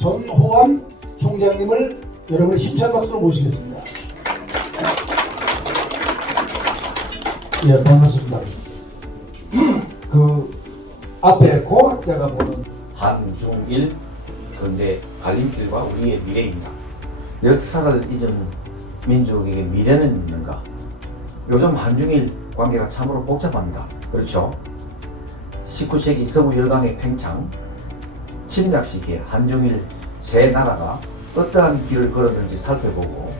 전호암 총장님을 여러분의 힘찬 박수로 모시겠습니다. 예, 반갑습니다. 그 앞에 공학자가 보는 한중일 근대 갈림길과 우리의 미래입니다. 역사를 잊은 민족에게 미래는 있는가? 요즘 한중일 관계가 참으로 복잡합니다. 그렇죠? 19세기 서구 열강의 팽창, 침략 시기에 한중일 세 나라가 어떠한 길을 걸었는지 살펴보고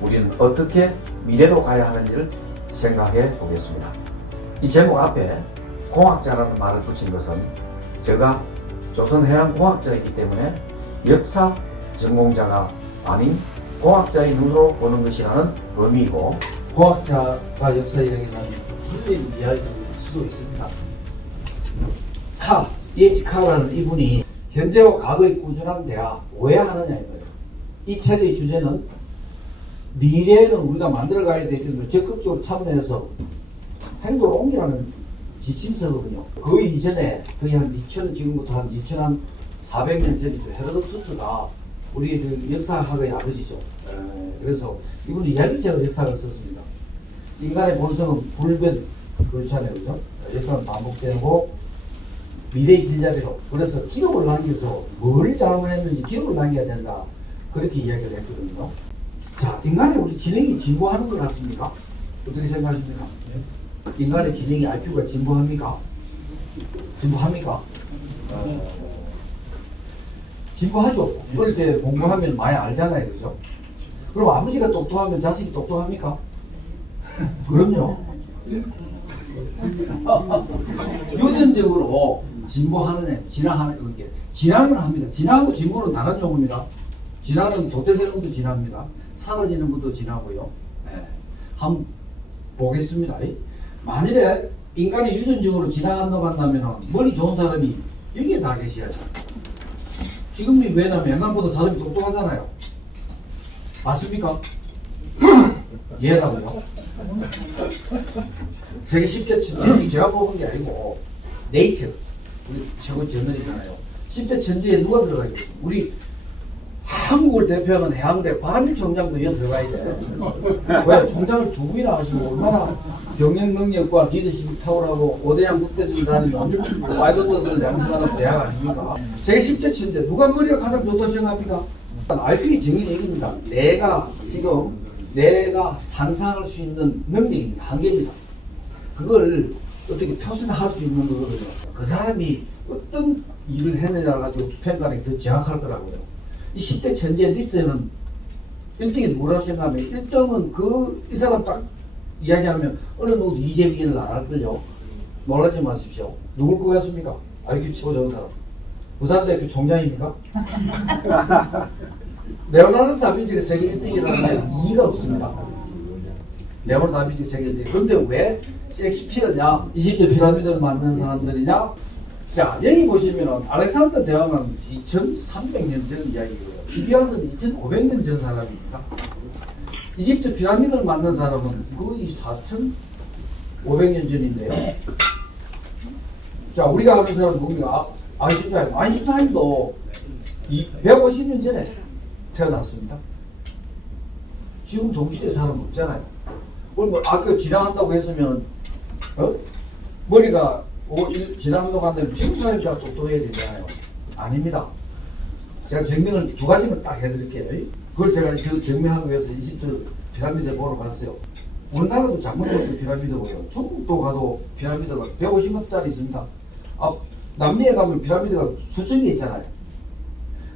우리는 어떻게 미래로 가야 하는지를 생각해 보겠습니다. 이 제목 앞에 공학자라는 말을 붙인 것은 제가 조선해양공학자이기 때문에 역사 전공자가 아닌 공학자의 눈으로 보는 것이라는 의미이고, 공학자가 역사 이야기는 틀린 이야기일 수도 있습니다. 예지카라는 이분이 현재와 과거의 꾸준한 대화 왜 하느냐 이거예요. 이 책의 주제는 미래는 우리가 만들어가야 되기 때문에 적극적으로 참여해서 행동을 옮기라는 지침서거든요. 그 이전에 거의 한 2000, 지금부터 한 2400년 전이죠. 헤로도투스가 우리 그 역사학의 아버지죠. 그래서 이분은 이야기책을 역사를 썼습니다. 인간의 본성은 불변, 그렇잖아요. 그죠? 역사는 반복되고 미래의 길잡이로. 그래서 기록을 남겨서 뭘 잘못했는지 기록을 남겨야 된다. 그렇게 이야기를 했거든요. 자, 인간의 우리 지능이 진보하는 것 같습니까? 어떻게 생각하십니까? 인간의 지능이 IQ가 진보합니까? 진보합니까? 진보하죠. 어릴 때 공부하면 많이 알잖아요. 그죠? 그럼 아버지가 똑똑하면 자식이 똑똑합니까? 그럼요. 유전적으로 진보하는 애, 진화하는 게 진화는 합니다. 진화하고 진보는 다른 용어입니다. 진화는 도태되는 것도 진화입니다. 사라지는 것도 진화고요. 한번 보겠습니다. 만일에 인간이 유전적으로 진화한다고 한다면 머리 좋은 사람이 여기에 다 계셔야죠. 지금이 왜냐면 옛날보다 사람이 똑똑하잖아요. 맞습니까? 이해라고요? 세계 10대 천재, 제가 뽑은 게 아니고 네이처, 우리 최고 저널이잖아요. 10대 천재에 누가 들어가 있겠습니까? 우리 한국을 대표하는 해양대 반일 총장도 여기 들어가야 돼. 왜? 총장을 두 분이나 하시고 얼마나 경영 능력과 리더십이 탁월하고 오대양 국대중 다니는 파이터들을 양성하는 대학 아닙니까? 제 10대 천재 누가 머리가 가장 좋다고 생각합니까? IQ의 정의 얘기입니다. 내가 상상할 수 있는 능력입니다. 한계입니다. 그걸 어떻게 표현할 수 있는 거거든요. 그 사람이 어떤 일을 해내냐 가지고 평가하는 게 더 정확할 거라고요. 이 10대 천재 리스트에는 1등이 누구라고 생각하면 1등은 이 사람 딱 이야기하면 어느 누구도 이재명을 안 할걸요. 놀라지 마십시오. 누굴 것 같습니까? IQ 최고 좋은 사람. 부산대학교 총장입니까? 레오나르도 다빈치가 세계 1등이라는 이유가 없습니다. 레오나르도 다빈치 세계 1등. 그런데 왜 섹스피어냐? 이집트 피라미드를 만든 사람들이냐? 자, 여기 보시면 알렉산더 대왕은 2300년 전 이야기고요. 비비아스는 2500년 전 사람입니다. 이집트 피라미드를 만든 사람은 거의 4500년 전인데요. 자, 우리가 아는 사람은 뭡니까? 아인슈타인. 아인슈타인도 150년 전에 태어났습니다. 지금 동시대 사람 없잖아요. 뭐 아까 지나간다고 했으면 머리가 지나간다고 한다면 지금 사람이 다 똑똑해야 되잖아요. 아닙니다. 제가 증명을 두 가지만 딱 해드릴게요. 그걸 제가 그 증명하기 위해서 이집트 피라미드 보러 갔어요. 우리나라도 장문적으로 피라미드 보여요. 중국도 가도 피라미드가 150m짜리 있습니다. 남미에 가면 피라미드가 수천 개 있잖아요.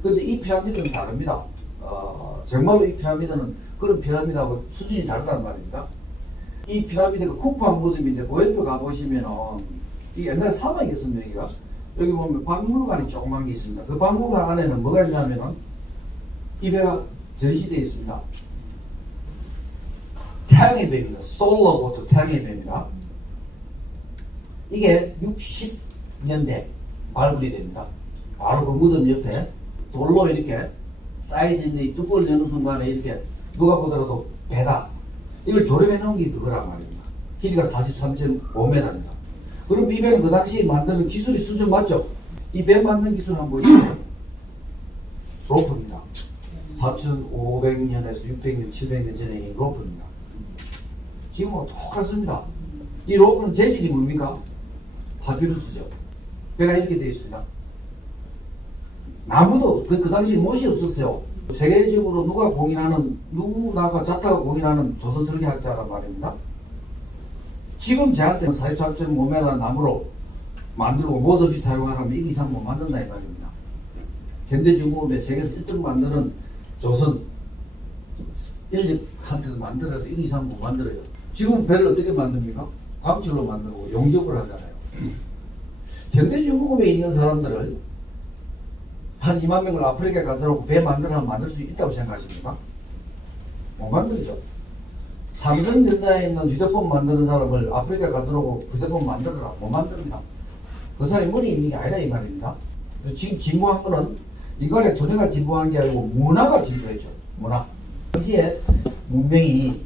그런데 이 피라미드는 다릅니다. 정말로 이 피라미드는 그런 피라미드하고 수준이 다르다는 말입니다. 이 피라미드가 쿠프한 무덤인데 고연표 가보시면은 이 옛날에 사막이 있습니다. 여기 보면 박물관이 조그만 게 있습니다. 그 박물관 안에는 뭐가 있냐면은 이 배가 전시되어 있습니다. 태양의 배입니다. 솔로보트 태양의 배입니다. 이게 60년대 발굴이 됩니다. 바로 그 무덤 옆에 돌로 이렇게 쌓여져 있는 이 뚜껑을 여는 순간에 이렇게 누가 보더라도 배다. 이걸 조립해 놓은 게 그거란 말입니다. 길이가 43.5m입니다. 그럼 이 배는 그 당시 만드는 기술이 수준 맞죠? 이 배 만드는 기술 한번 보여주세요. 로프입니다. 4,500년에서 600년, 700년 전에 이 로프입니다. 지금하고 똑같습니다. 이 로프는 재질이 뭡니까? 파피루스죠. 배가 이렇게 되어 있습니다. 나무도 그 당시 못이 없었어요. 세계적으로 누구나가 자타가 공인하는 조선 설계학자란 말입니다. 지금 저한테는 44.5m 나무로 만들고 못 없이 사용하라면 이 이상 못 만든다 이 말입니다. 현대중공업에 세계에서 1등 만드는 조선 인력한테도 만들어도 이 이상 못 만들어요. 지금 배를 어떻게 만듭니까? 광철로 만들고 용접을 하잖아요. 현대중공업에 있는 사람들을 한 2만 명을 아프리카에 가져오고 배 만들어서 만들 수 있다고 생각하십니까? 못 만들죠. 삼성전자에 있는 휴대폰 만드는 사람을 아프리카에 가져오고 휴대폰 만들어라. 못 만듭니다. 그 사람이 머리 있는 게 아니라 이 말입니다. 지금 진보한 거는 인간의 두뇌가 진보한 게 아니고 문화가 진보했죠. 문화. 당시에 문명이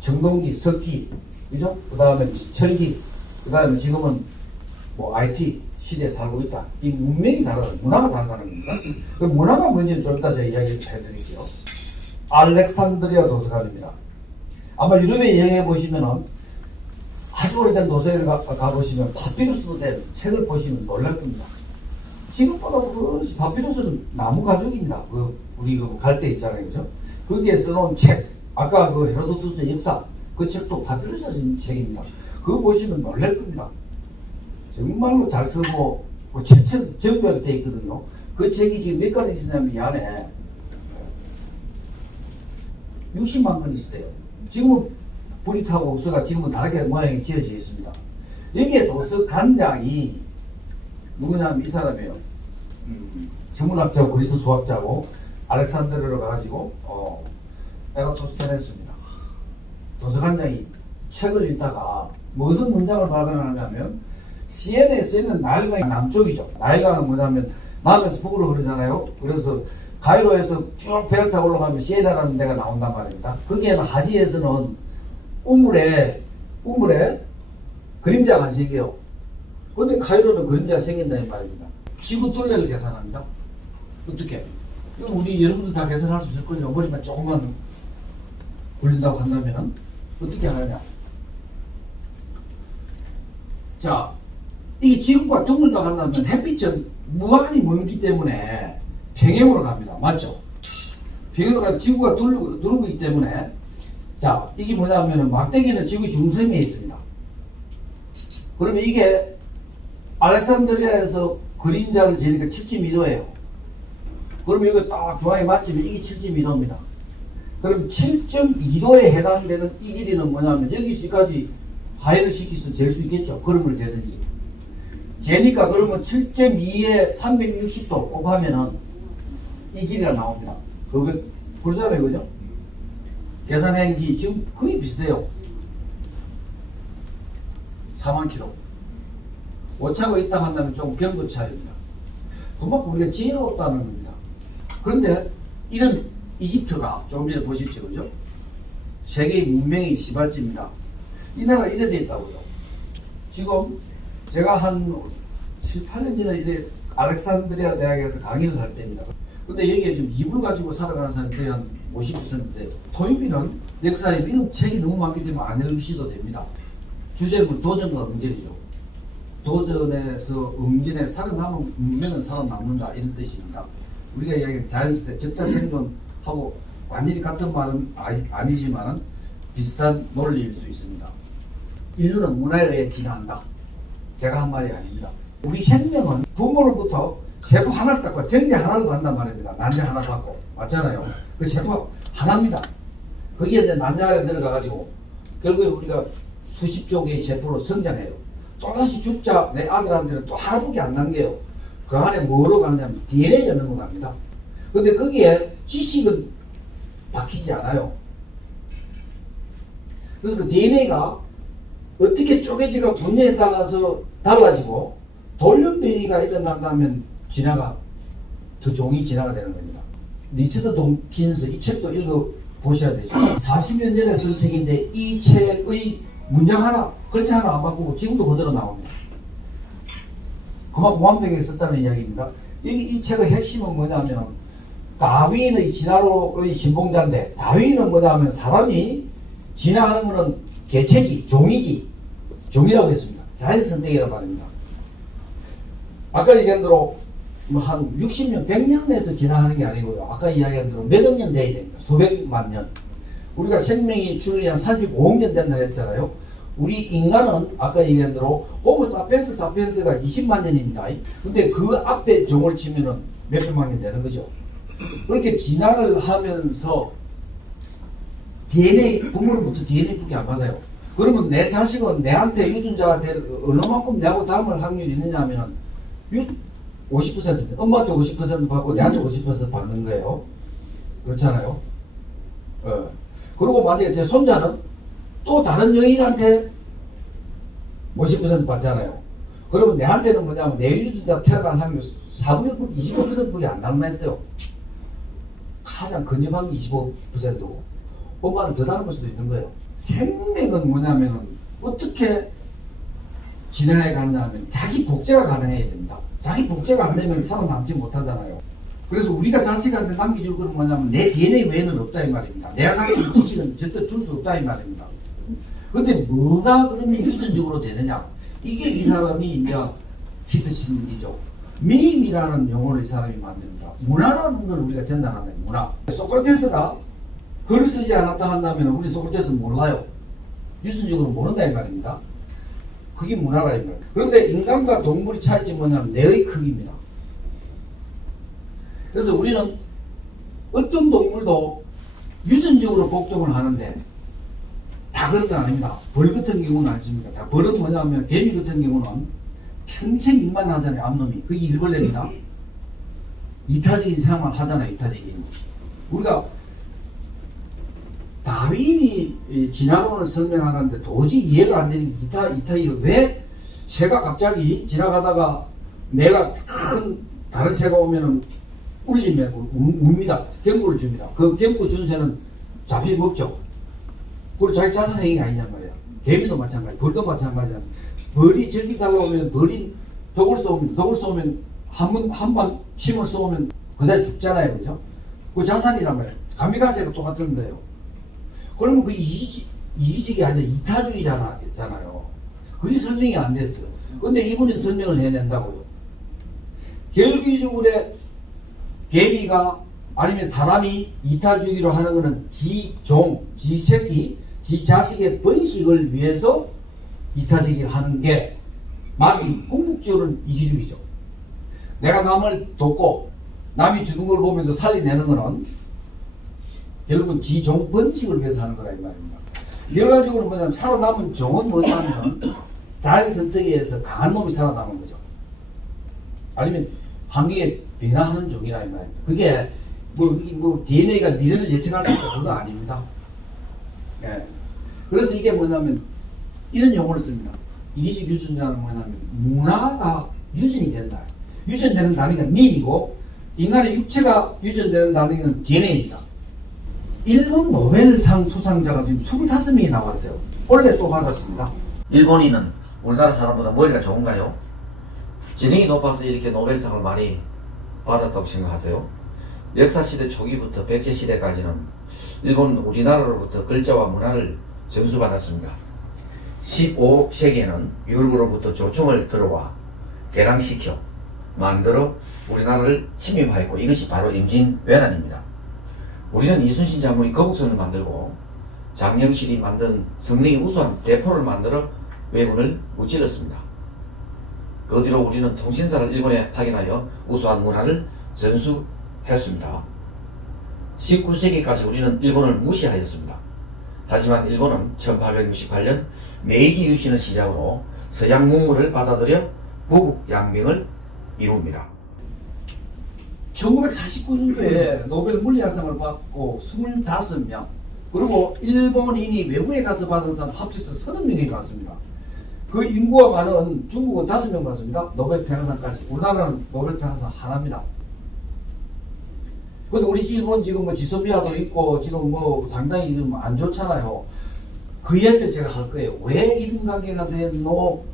정동기, 석기, 그죠? 그 다음에 철기, 그 다음에 지금은 뭐 IT 시대에 살고 있다. 이 문명이 다르다. 문화가 다르다는 겁니다. 그 문화가 뭔지는 좀 이따 제가 이야기를 해드릴게요. 알렉산드리아 도서관입니다. 아마 유럽에 여행해 보시면은 아주 오래된 도서관에 가보시면 파피루스도 된 책을 보시면 놀랄 겁니다. 지금보다도 그 파피루스는 나무 가죽입니다. 우리 갈 때 있잖아요. 그죠? 거기에 써놓은 책, 아까 그 헤로도투스의 역사, 그 책도 파피루스 쓴 책입니다. 그거 보시면 놀랄 겁니다. 정말로 잘 쓰고 책처럼 정교하게 되어 있거든요. 그 책이 지금 몇 권이 있냐면 이 안에 60만 권이 있어요. 지금은 불이 타고 없어가 지금은 다르게 모양이 지어져 있습니다. 여기에 도서관장이 누구냐면 이 사람이에요. 천문학자고 그리스 수학자고 알렉산드리아로 가가지고 에라토스테네스입니다. 도서관장이 책을 읽다가 무슨 문장을 발견하냐면 시엔에 쓰이는 나일강이 남쪽이죠. 나일강은 뭐냐면 남에서 북으로 흐르잖아요. 그래서 가이로에서 쭉 배를 타고 올라가면 시에나라는 데가 나온단 말입니다. 거기에는 하지에서는 우물에 그림자가 안 생겨요. 그런데 카이로는 그림자가 생긴다는 말입니다. 지구 둘레를 계산합니다. 어떻게? 이거 우리 여러분들 다 계산할 수 있을 거예요. 머리만 조금만 굴린다고 한다면 어떻게 하느냐? 자, 이게 지구가 둥글다고 한다면 햇빛은 무한히 멀기 때문에 평행으로 갑니다. 맞죠? 평행으로 가면 지구가 두르고 있기 때문에 자, 이게 뭐냐면 막대기는 지구 중심에 있습니다. 그러면 이게 알렉산드리아에서 그림자를 재니까 7.2도예요. 그러면 이거 딱 중앙에 맞추면 이게 7.2도입니다. 그럼 7.2도에 해당되는 이 길이는 뭐냐면 여기까지 하회를 시켜서 잴 수 있겠죠. 걸음을 재든지. 재니까 그러면 7.2에 360도 곱하면은 이 길이가 나옵니다. 그러잖아요. 그죠? 계산행기 지금 거의 비슷해요. 4만 킬로. 오차가 있다 한다면 좀 경도 차이입니다. 그만큼 우리가 지혜롭다는 겁니다. 그런데 이런 이집트가 조금 전에 보셨죠. 그죠? 세계의 문명의 시발지입니다. 이 나라가 이래 돼 있다고요. 지금 제가 한 7, 8년 전에 이래 알렉산드리아 대학에서 강의를 할 때입니다. 근데 여기에 지금 이불 가지고 살아가는 사람이 거의 한 50% 돼요. 토요일은 역사에 이런 책이 너무 많기 때문에 안 읽으셔도 됩니다. 주제는 도전과 응전이죠. 도전에서 응전에 살아남은 문명은 살아남는다 이런 뜻입니다. 우리가 이야기하는 자연시대 적자 생존하고 완전히 같은 말은 아니지만 비슷한 논리일 수 있습니다. 인류는 문화에 의해 진화한다. 제가 한 말이 아닙니다. 우리 생명은 부모로부터 세포 하나를 닦고 정제 하나로 간단 말입니다. 난자 하나 받고 맞잖아요. 그 세포 하나입니다. 거기에 이제 난자 안에 들어가가지고 결국에 우리가 수십조 개의 세포로 성장해요. 또다시 죽자 내 아들한테는 또 하나밖에 안 남겨요. 그 안에 뭐로 가느냐면 DNA가 넘어갑니다. 근데 거기에 지식은 박히지 않아요. 그래서 그 DNA가 어떻게 쪼개지가 분야에 따라서 달라지고 돌연변이가 일어난다면 진화가 더 종이 진화가 되는 겁니다. 리처드 돈킨스 이 책도 읽어보셔야 되죠. 40년 전에 쓴 책인데 이 책의 문장 하나 글자 하나 안 바꾸고 지금도 그대로 나옵니다. 그만큼 완벽하게 썼다는 이야기입니다. 이 책의 핵심은 뭐냐면 다윈의 진화론의 신봉자인데, 다윈은 뭐냐면 사람이 진화하는 거는 개체지, 종이지, 종이라고 했습니다. 자연 선택이란 말입니다. 아까 얘기한 대로 뭐 한 60년, 100년 내에서 진화하는 게 아니고요. 아까 이야기한 대로 몇 억 년 돼야 됩니다. 수백만 년. 우리가 생명이 출현이 한 35억 년 된다 했잖아요. 우리 인간은 아까 얘기한 대로 호모 사피엔스 사피엔스가 20만 년입니다. 근데 그 앞에 종을 치면은 몇백만 년 되는 거죠. 그렇게 진화를 하면서 DNA, 부모로부터 DNA밖에 안 받아요. 그러면 내 자식은 내한테 유전자가 될 얼마만큼 내하고 닮을 확률이 있느냐 하면은 50%, 엄마한테 50% 받고 내한테 50% 받는 거예요. 그렇잖아요. 그리고 만약에 제 손자는 또 다른 여인한테 50% 받잖아요. 그러면 내한테는 뭐냐면 내 유전자 태어날 확률 4분의 25%밖에 안 남아있어요. 가장 근접한 게 25%고 엄마는 더 닮을 수도 있는 거예요. 생명은 뭐냐면 어떻게 진화해 갔냐면 자기 복제가 가능해야 됩니다. 자기 복제가 안 되면 살아남지 못하잖아요. 그래서 우리가 자식한테 남겨줄 것은 뭐냐면 내 DNA 외에는 없다 이 말입니다. 내가 가진 지식은 절대 줄 수 없다 이 말입니다. 근데 뭐가 그러면 유전적으로 되느냐? 이게 이 사람이 이제 히트친 일이죠. 미임이라는 용어를 이 사람이 만듭니다. 문화라는 걸 우리가 전달하는 문화. 소크라테스가 글을 쓰지 않았다 한다면 우리 소크라테스는 몰라요. 유전적으로 모른다 이 말입니다. 그게 문화라 이 말이에요. 그런데 인간과 동물의 차이점이 뭐냐면 뇌의 크기입니다. 그래서 우리는 어떤 동물도 유전적으로 복종을 하는데 다 그런 건 아닙니다. 벌 같은 경우는 아닙니다. 다 벌은 뭐냐면 개미 같은 경우는 평생 일만 하잖아요. 암놈이. 그게 일벌레입니다. 이타적인 생활만 하잖아요. 이타적인. 우리가 다윈이 진화론을 설명하는데 도저히 이해가 안 되는 이타이를 왜 새가 갑자기 지나가다가 내가 큰 다른 새가 오면은 울리면 웁니다. 경고를 줍니다. 그 경고 준 새는 잡히 먹죠. 그리고 자기 자선 행위가 아니냔 말이야. 개미도 마찬가지, 벌도 마찬가지야. 벌이 저기 달라오면 벌이 독을 쏘면, 독을 쏘면 한번 침을 쏘면 그대로 죽잖아요. 그죠? 그 자산이란 말이야. 가미가세가 똑같은 거예요. 그러면 그 이의식이 아니라 이타주의잖아요. 그게 설명이 안 됐어요. 근데 이분이 설명을 해낸다고요. 결기적으로 개미가 아니면 사람이 이타주의로 하는 것은 지 종, 지 새끼, 지 자식의 번식을 위해서 이타주의를 하는 게 마치 궁극적으로는 이기주의죠. 내가 남을 돕고 남이 죽은 걸 보면서 살려내는 것은 결국은 지 종 번식을 위해서 하는 거라 이 말입니다. 결과적으로 뭐냐면 살아남은 종은 뭐냐면 자연 선택에 의해서 강한 놈이 살아남은 거죠. 아니면 환경에 변화하는 종이라 이 말입니다. 그게 뭐 DNA가 미래를 예측할 수 있다 그건 아닙니다. 예. 그래서 이게 뭐냐면 이런 용어를 씁니다. 이기식 유전자는 뭐냐면 문화가 유전이 된다. 유전되는 단위가 밈이고 인간의 육체가 유전되는 단위는 DNA입니다. 일본 노벨상 수상자가 지금 25명이 나왔어요. 원래 또 받았습니다. 일본인은 우리나라 사람보다 머리가 좋은가요? 지능이 높아서 이렇게 노벨상을 많이 받았다고 생각하세요? 역사시대 초기부터 백제시대까지는 일본은 우리나라로부터 글자와 문화를 전수받았습니다. 15세기에는 유럽으로부터 조총을 들어와 개량시켜 만들어 우리나라를 침입하였고 이것이 바로 임진왜란입니다. 우리는 이순신 장군이 거북선을 만들고 장영실이 만든 성능이 우수한 대포를 만들어 왜군을 무찔렀습니다. 그 뒤로 우리는 통신사를 일본에 파견하여 우수한 문화를 전수했습니다. 19세기까지 우리는 일본을 무시하였습니다. 하지만 일본은 1868년 메이지 유신을 시작으로 서양 문물을 받아들여 부국양명을 이룹니다. 1949년도에 노벨 물리학상을 받고 25명, 그리고 일본인이 외국에 가서 받은 사람 합쳐서 30명이 받습니다. 그 인구가 많은 중국은 5명 받습니다. 노벨 평화상까지. 우리나라는 노벨 평화상 하나입니다. 근데 우리 일본 지금 뭐 지소미아도 있고 지금 뭐 상당히 좀 안 좋잖아요. 그 이야기를 제가 할 거예요. 왜 이런 관계가 됐노?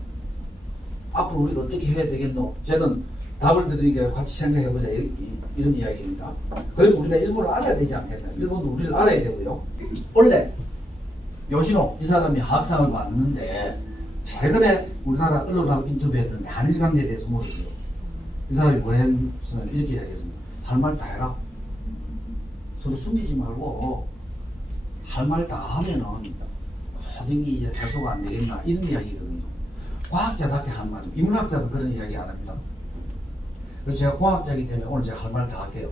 앞으로 우리가 어떻게 해야 되겠노? 저는 답을 드리니까 같이 생각해보자 이런 이야기입니다. 그리고 우리가 일본을 알아야 되지 않겠나. 일본도 우리를 알아야 되고요. 원래 요시노 이 사람이 학상을 받는데 최근에 우리나라 언론하고 인터뷰했던 한일 관계에 대해서 물었어요. 이 사람이 뭐랬냐면 이렇게 이야기했습니다. 할 말 다 해라. 서로 숨기지 말고 할 말 다 하면은 모든 게 이제 해소가 안 되겠나 이런 이야기거든요. 과학자답게 한 말입니다. 인문학자도 그런 이야기 안 합니다. 그래서 제가 과학자이기 때문에 오늘 제가 할 말 다 할게요.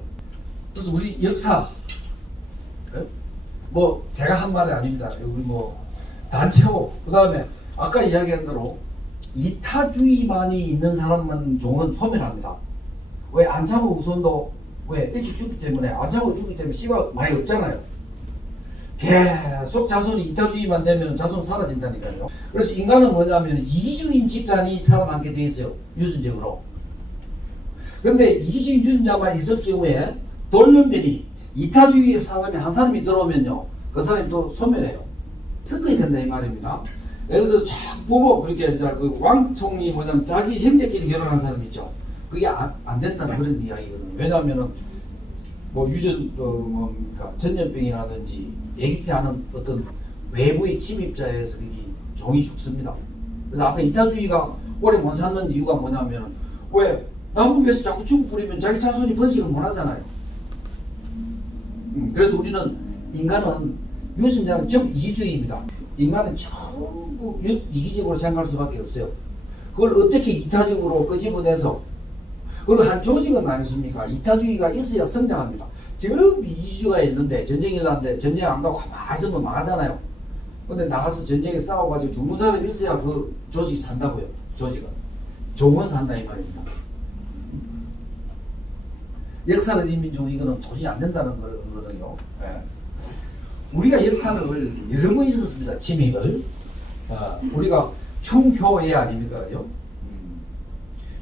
그래서 우리 역사 뭐 제가 한 말이 아닙니다. 우리 뭐 단체고 그 다음에 아까 이야기한 대로 이타주의만이 있는 사람만 종은 소멸합니다. 왜 안창호 우선도 왜 일찍 죽기 때문에 안창호 죽기 때문에 씨가 많이 없잖아요. 계속 자손이 이타주의만 되면 자손 사라진다니까요. 그래서 인간은 뭐냐면 이주인 집단이 살아남게 돼 있어요. 유전적으로. 그런데 이주인 유전자만 있을 경우에 돌연변이 이타주의 사람이 한 사람이 들어오면요. 그 사람이 또 소멸해요. 섞어야 된다 이 말입니다. 예를 들어서 부부 그렇게 이제 그 왕총이 뭐냐면 자기 형제끼리 결혼한 사람 있죠. 그게 안 된다는 그런 이야기거든요. 왜냐하면은 뭐 뭡니까 전염병이라든지 예기치 않은 어떤 외부의 침입자에 서 이게 종이 죽습니다. 그래서 아까 이타주의가 오래 못 사는 이유가 뭐냐면은 왜 남북에서 자꾸 중국 뿌리면 자기 자손이 번식을 못 하잖아요. 그래서 우리는 인간은 유전자는 전부 이기주의입니다. 인간은 전부 이기적으로 생각할 수밖에 없어요. 그걸 어떻게 이타적으로 끄집어내서 그리고 한 조직은 아니십니까? 이타주의가 있어야 성장합니다. 지금 이주가 있는데 전쟁이 일어났는데 전쟁 안 가고 가만히 있으면 망하잖아요. 근데 나가서 전쟁에 싸워가지고 죽는 사람이 있어야 그 조직이 산다고요. 조직은. 종은 산다 이 말입니다. 역사를 인민중 이거는 도저히 안 된다는 거거든요. 예. 우리가 역사를 여러 번 있었습니다. 침입을. 우리가 충효예 아닙니까요?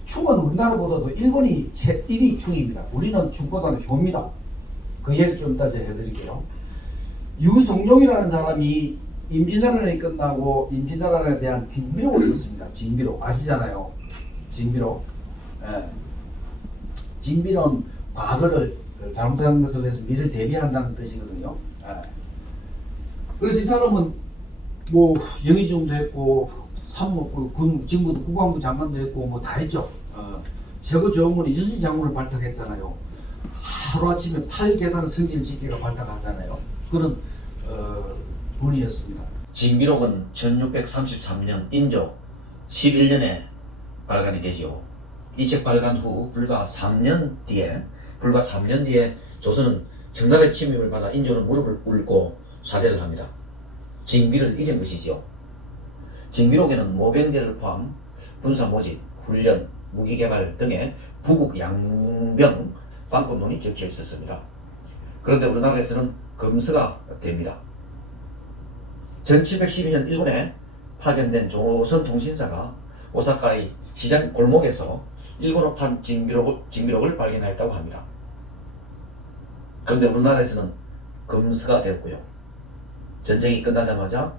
충은 우리나라보다도 일본이 1위 충입니다. 우리는 충보다는 효입니다. 그 얘기 좀 이따 제가 해드릴게요. 유성룡이라는 사람이 임진왜란이 끝나고 임진왜란에 대한 징비록을 썼습니다. 징비록 아시잖아요. 징비록. 예. 징비는 과거를 잘못한 것을 해서 미래를 대비한다는 뜻이거든요. 예. 그래서 이 사람은 뭐 영의정도 했고 진구도 국방부 장관도 했고 뭐 다 했죠. 최고 조문이 이순신 장군을 발탁했잖아요. 하루아침에 8계단을 성길 짓기가 발탁하잖아요. 그런 분이었습니다. 징비록은 1633년 인조 11년에 발간이 되지요. 이 책 발간 후 불과 3년 뒤에 조선은 청나라의 침입을 받아 인조는 무릎을 꿇고 사죄를 합니다. 징비를 잊은 것이지요. 징비록에는 모병제를 포함 군사 모집, 훈련, 무기개발 등의 부국 양병 방법론이 적혀 있었습니다. 그런데 우리나라에서는 검수가 됩니다. 1712년 일본에 파견된 조선통신사가 오사카의 시장 골목에서 일본어판 징비록을 발견하였다고 합니다. 그런데 우리나라에서는 검수가 되었고요. 전쟁이 끝나자마자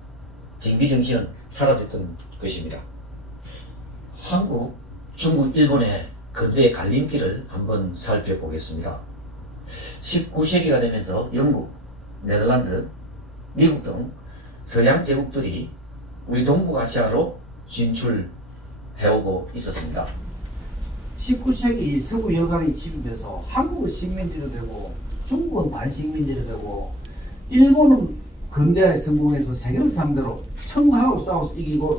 징비 정신은 사라졌던 것입니다. 한국, 중국, 일본의 그들의 갈림길을 한번 살펴보겠습니다. 19세기가 되면서 영국, 네덜란드, 미국 등 서양 제국들이 우리 동북아시아로 진출해오고 있었습니다. 19세기 서구 여강이 침입해서 한국은 식민지로 되고 중국은 반식민지로 되고 일본은 근대화에 성공해서 세계를 상대로 청하고 싸워서 이기고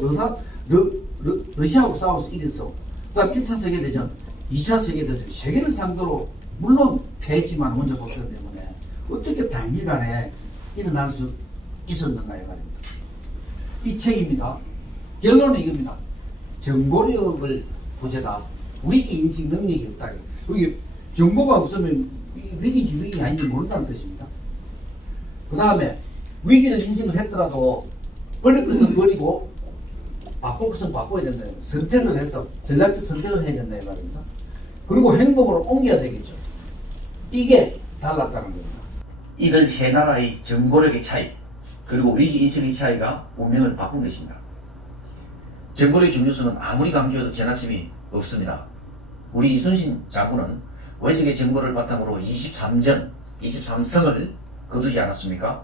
러시아하고 싸워서 이겼어. 그 다음 1차 세계대전, 2차 세계대전 세계를 상대로 물론 패했지만 먼저 붙었기 때문에 어떻게 단기간에 일어날 수 있었는가 이 말입니다. 이 책입니다. 결론은 이겁니다. 정보력을 부재다. 위기 인식 능력이 없다. 그리고 정보가 없으면 위기인지 위기 아닌지 모른다는 뜻입니다. 그 다음에 위기를 인식을 했더라도 버릴 것은 버리고 바꿀 것은 바꿔야 된다. 선택을 해서 전략적 선택을 해야 된다 이 말입니다. 그리고 행동으로 옮겨야 되겠죠. 이게 달랐다는 겁니다. 이들 세 나라의 정보력의 차이 그리고 위기인식의 차이가 운명을 바꾼 것입니다. 정보력의 중요성은 아무리 강조해도 지나침이 없습니다. 우리 이순신 장군은 외적의 정보를 바탕으로 23성을 거두지 않았습니까?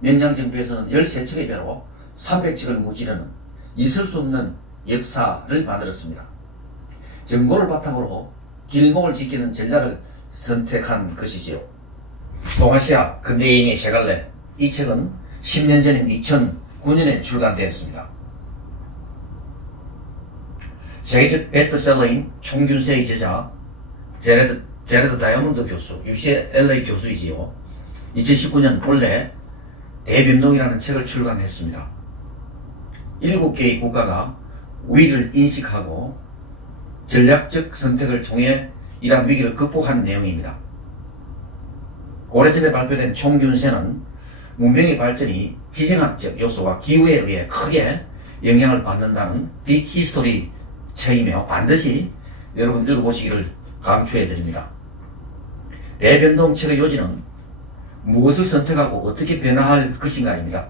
명량정부에서는 13척의 배로 300척을 무찌르는 있을 수 없는 역사를 만들었습니다. 정보를 바탕으로 길목을 지키는 전략을 선택한 것이지요. 동아시아 근대여행의 세 갈래, 이 책은 10년 전인 2009년에 출간되었습니다. 세계적 베스트셀러인 총균세의 저자 제레드 다이아몬드 교수, UCLA 교수이지요. 2019년 올해 대변동이라는 책을 출간했습니다. 7개의 국가가 위기를 인식하고 전략적 선택을 통해 이러한 위기를 극복한 내용입니다. 오래전에 발표된 총균세는 문명의 발전이 지정학적 요소와 기후에 의해 크게 영향을 받는다는 빅히스토리 책이며 반드시 여러분 읽어보시기를 강추해드립니다. 대변동 책의 요지는 무엇을 선택하고 어떻게 변화할 것인가입니다.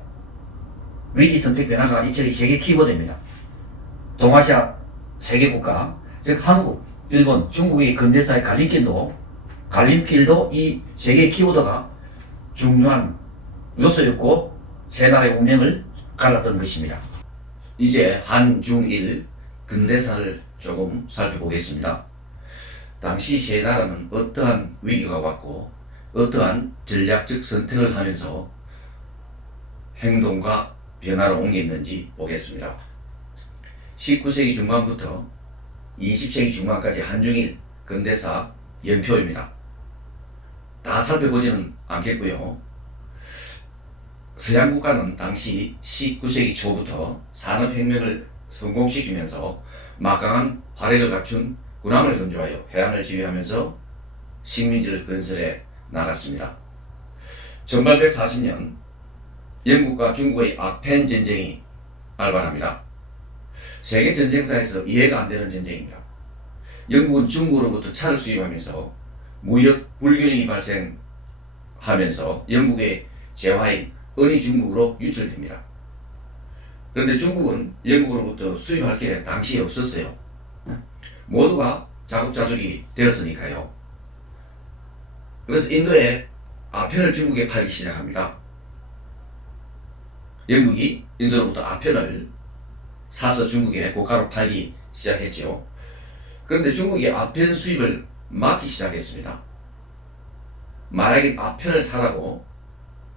위기 선택 변화가 이 책의 세계 키워드입니다. 동아시아 세계 국가, 즉 한국, 일본, 중국의 근대사의 갈림길도 이 세계 키워드가 중요한 요소였고 세 나라의 운명을 갈랐던 것입니다. 이제 한중일 근대사를 조금 살펴보겠습니다. 당시 세 나라는 어떠한 위기가 왔고 어떠한 전략적 선택을 하면서 행동과 변화를 옮겼는지 보겠습니다. 19세기 중반부터 20세기 중반까지 한중일 근대사 연표입니다. 다 살펴보지는 않겠고요. 서양 국가는 당시 19세기 초부터 산업혁명을 성공시키면서 막강한 화력을 갖춘 군함을 건조하여 해안을 지휘하면서 식민지를 건설해 나갔습니다. 1840년 영국과 중국의 아펜 전쟁이 발발합니다. 세계 전쟁사에서 이해가 안 되는 전쟁입니다. 영국은 중국으로부터 차를 수입하면서 무역 불균형이 발생하면서 영국의 재화인 은이 중국으로 유출됩니다. 그런데 중국은 영국으로부터 수입할 게 당시에 없었어요. 모두가 자급자족이 되었으니까요. 그래서 인도에 아편을 중국에 팔기 시작합니다. 영국이 인도로부터 아편을 사서 중국에 고가로 팔기 시작했죠. 그런데 중국이 아편 수입을 막기 시작했습니다. 만약에 아편을 사라고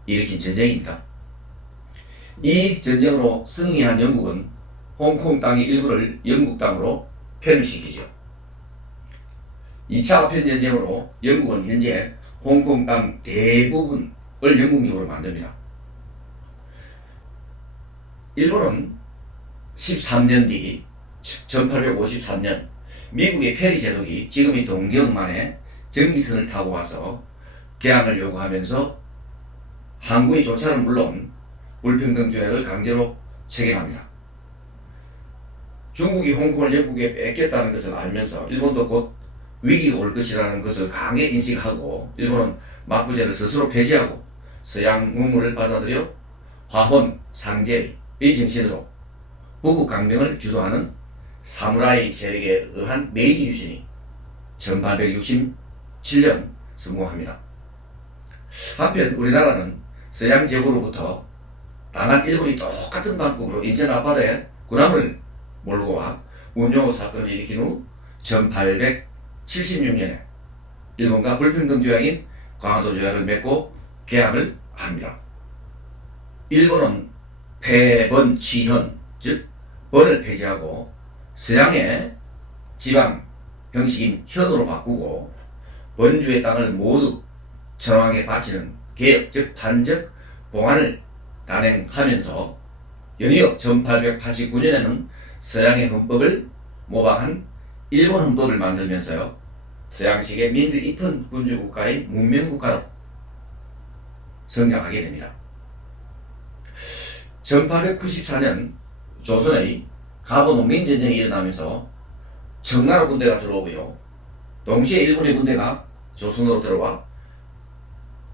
일으킨 전쟁입니다. 이 전쟁으로 승리한 영국은 홍콩 땅의 일부를 영국 땅으로 편입시키죠. 2차 아편 전쟁으로 영국은 현재 홍콩 땅 대부분을 영국령으로 만듭니다. 일본은 13년 뒤 1853년 미국의 페리 제독이 지금의 동경만에 전기선을 타고 와서 개항을 요구하면서 항구의 조차는 물론 불평등 조약을 강제로 체결합니다. 중국이 홍콩을 영국에 뺏겼다는 것을 알면서 일본도 곧 위기가 올 것이라는 것을 강하게 인식하고 일본은 막부제를 스스로 폐지하고 서양 문물을 받아들여 화혼, 상제의 정신으로 북극 강병을 주도하는 사무라이 세력에 의한 메이지 유신이 1867년 성공합니다. 한편 우리나라는 서양 제국으로부터 당한 일본이 똑같은 방법으로 인천 앞바다에 군함을 몰고 와 운용호 사건을 일으킨 후 1876년에 일본과 불평등 조약인 광화도 조약을 맺고 개항을 합니다. 일본은 폐번취현, 즉 번을 폐지하고 서양의 지방 형식인 현으로 바꾸고 번주의 땅을 모두 천황에 바치는 개혁, 즉 반적 봉안을 단행하면서 연이어 1889년에는 서양의 헌법을 모방한 일본 헌법을 만들면서요 서양식의 민주 입헌 군주국가의 문명국가로 성장하게 됩니다. 1894년 조선의 갑오농민전쟁이 일어나면서 청나라 군대가 들어오고요. 동시에 일본의 군대가 조선으로 들어와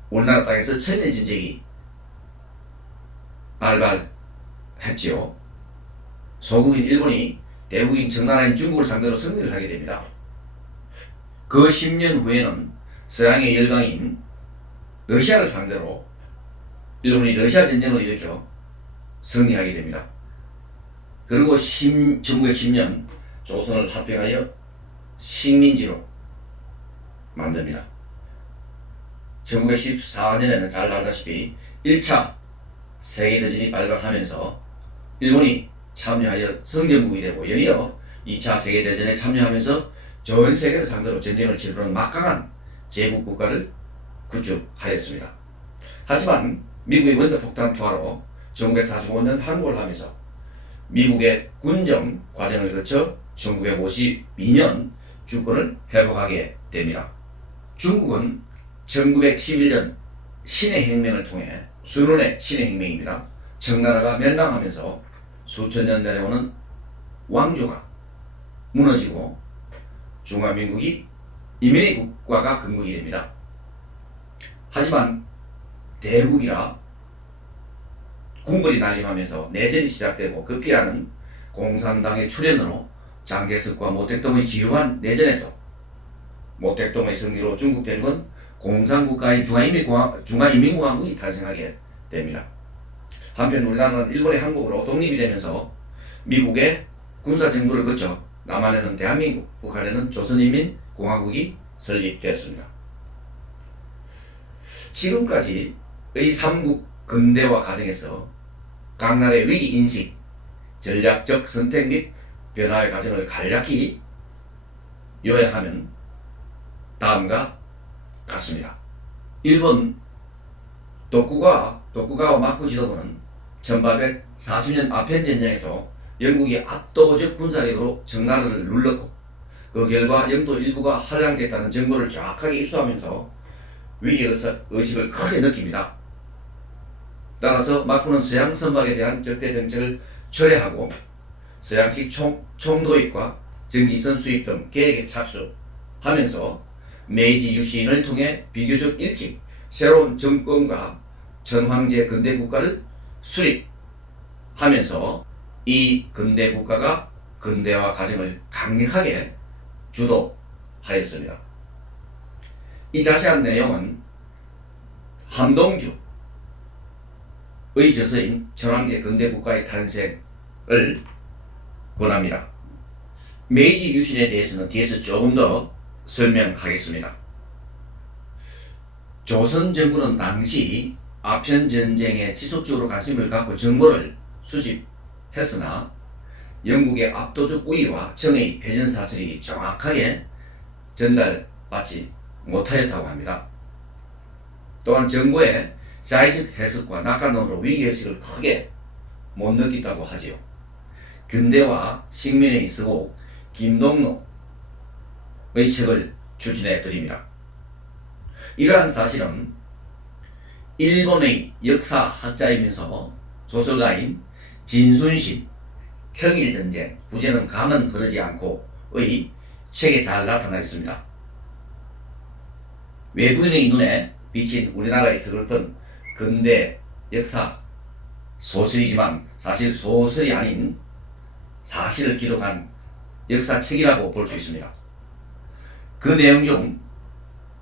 우리나라 땅에서 천일전쟁이 발발했지요. 소국인 일본이 대국인 청나라인 중국을 상대로 승리를 하게 됩니다. 그 10년 후에는 서양의 열강인 러시아를 상대로 일본이 러시아 전쟁을 일으켜 승리하게 됩니다. 그리고 1910년 조선을 합병하여 식민지로 만듭니다. 1914년에는 잘 알다시피 1차 세계대전이 발발하면서 일본이 참여하여 성전국이 되고, 연이어 2차 세계대전에 참여하면서 전 세계를 상대로 전쟁을 치르는 막강한 제국국가를 구축하였습니다. 하지만 미국의 원자폭탄 투하로 1945년 항복을 하면서 미국의 군정 과정을 거쳐 1952년 주권을 회복하게 됩니다. 중국은 1911년 신해혁명을 통해, 순원의 신해혁명입니다. 청나라가 멸망하면서 수천 년 내려오는 왕조가 무너지고 중화민국이 이민의 국가가 건국이 됩니다. 하지만 대국이라 궁궐이 난립하면서 내전이 시작되고, 급기야는 공산당의 출현으로 장개석과 모택동의 지루한 내전에서 모택동의 승리로 중국 대륙은 공산국가인 중화인민공화국이 탄생하게 됩니다. 한편 우리나라는 일본의 항복으로 독립이 되면서 미국의 군사정부를 거쳐 남한에는 대한민국, 북한에는 조선인민공화국이 설립되었습니다. 지금까지의 삼국 근대화 과정에서 각 나라의 위기인식, 전략적 선택 및 변화의 과정을 간략히 요약하면 다음과 같습니다. 일본 도쿠가와 마쿠 지도부는 1840년 아펜 전쟁에서 영국이 압도적 군사력으로 청나라를 눌렀고, 그 결과 영도 일부가 할양됐다는 정보를 정확하게 입수하면서 위기의식을 크게 느낍니다. 따라서 마쿠는 서양 선박에 대한 적대 정책을 철회하고 서양식 총 도입과 전기선 수입 등 계획에 착수하면서 메이지 유신을 통해 비교적 일찍 새로운 정권과 천황제 근대국가를 수립하면서 이 근대국가가 근대화 과정을 강력하게 주도하였습니다. 이 자세한 내용은 함동주의 저서인 천황제 근대국가의 탄생을 권합니다. 메이지 유신에 대해서는 뒤에서 조금 더 설명하겠습니다. 조선 정부는 당시 아편 전쟁에 지속적으로 관심을 갖고 정보를 수집했으나 영국의 압도적 우위와 정의 패전 사실이 정확하게 전달받지 못하였다고 합니다. 또한 정보의 자의적 해석과 낙관론으로 위기의식을 크게 못 느꼈다고 하지요. 근대화 식민의 서곡 김동로의 책을 추진해 드립니다. 이러한 사실은 일본의 역사학자이면서 소설가인 진순신 청일전쟁 후제는 강은 흐르지 않고의 책에 잘 나타나 있습니다. 외부인의 눈에 비친 우리나라의 서글픈 근대 역사 소설이지만 사실 소설이 아닌 사실을 기록한 역사책이라고 볼 수 있습니다. 그 내용 중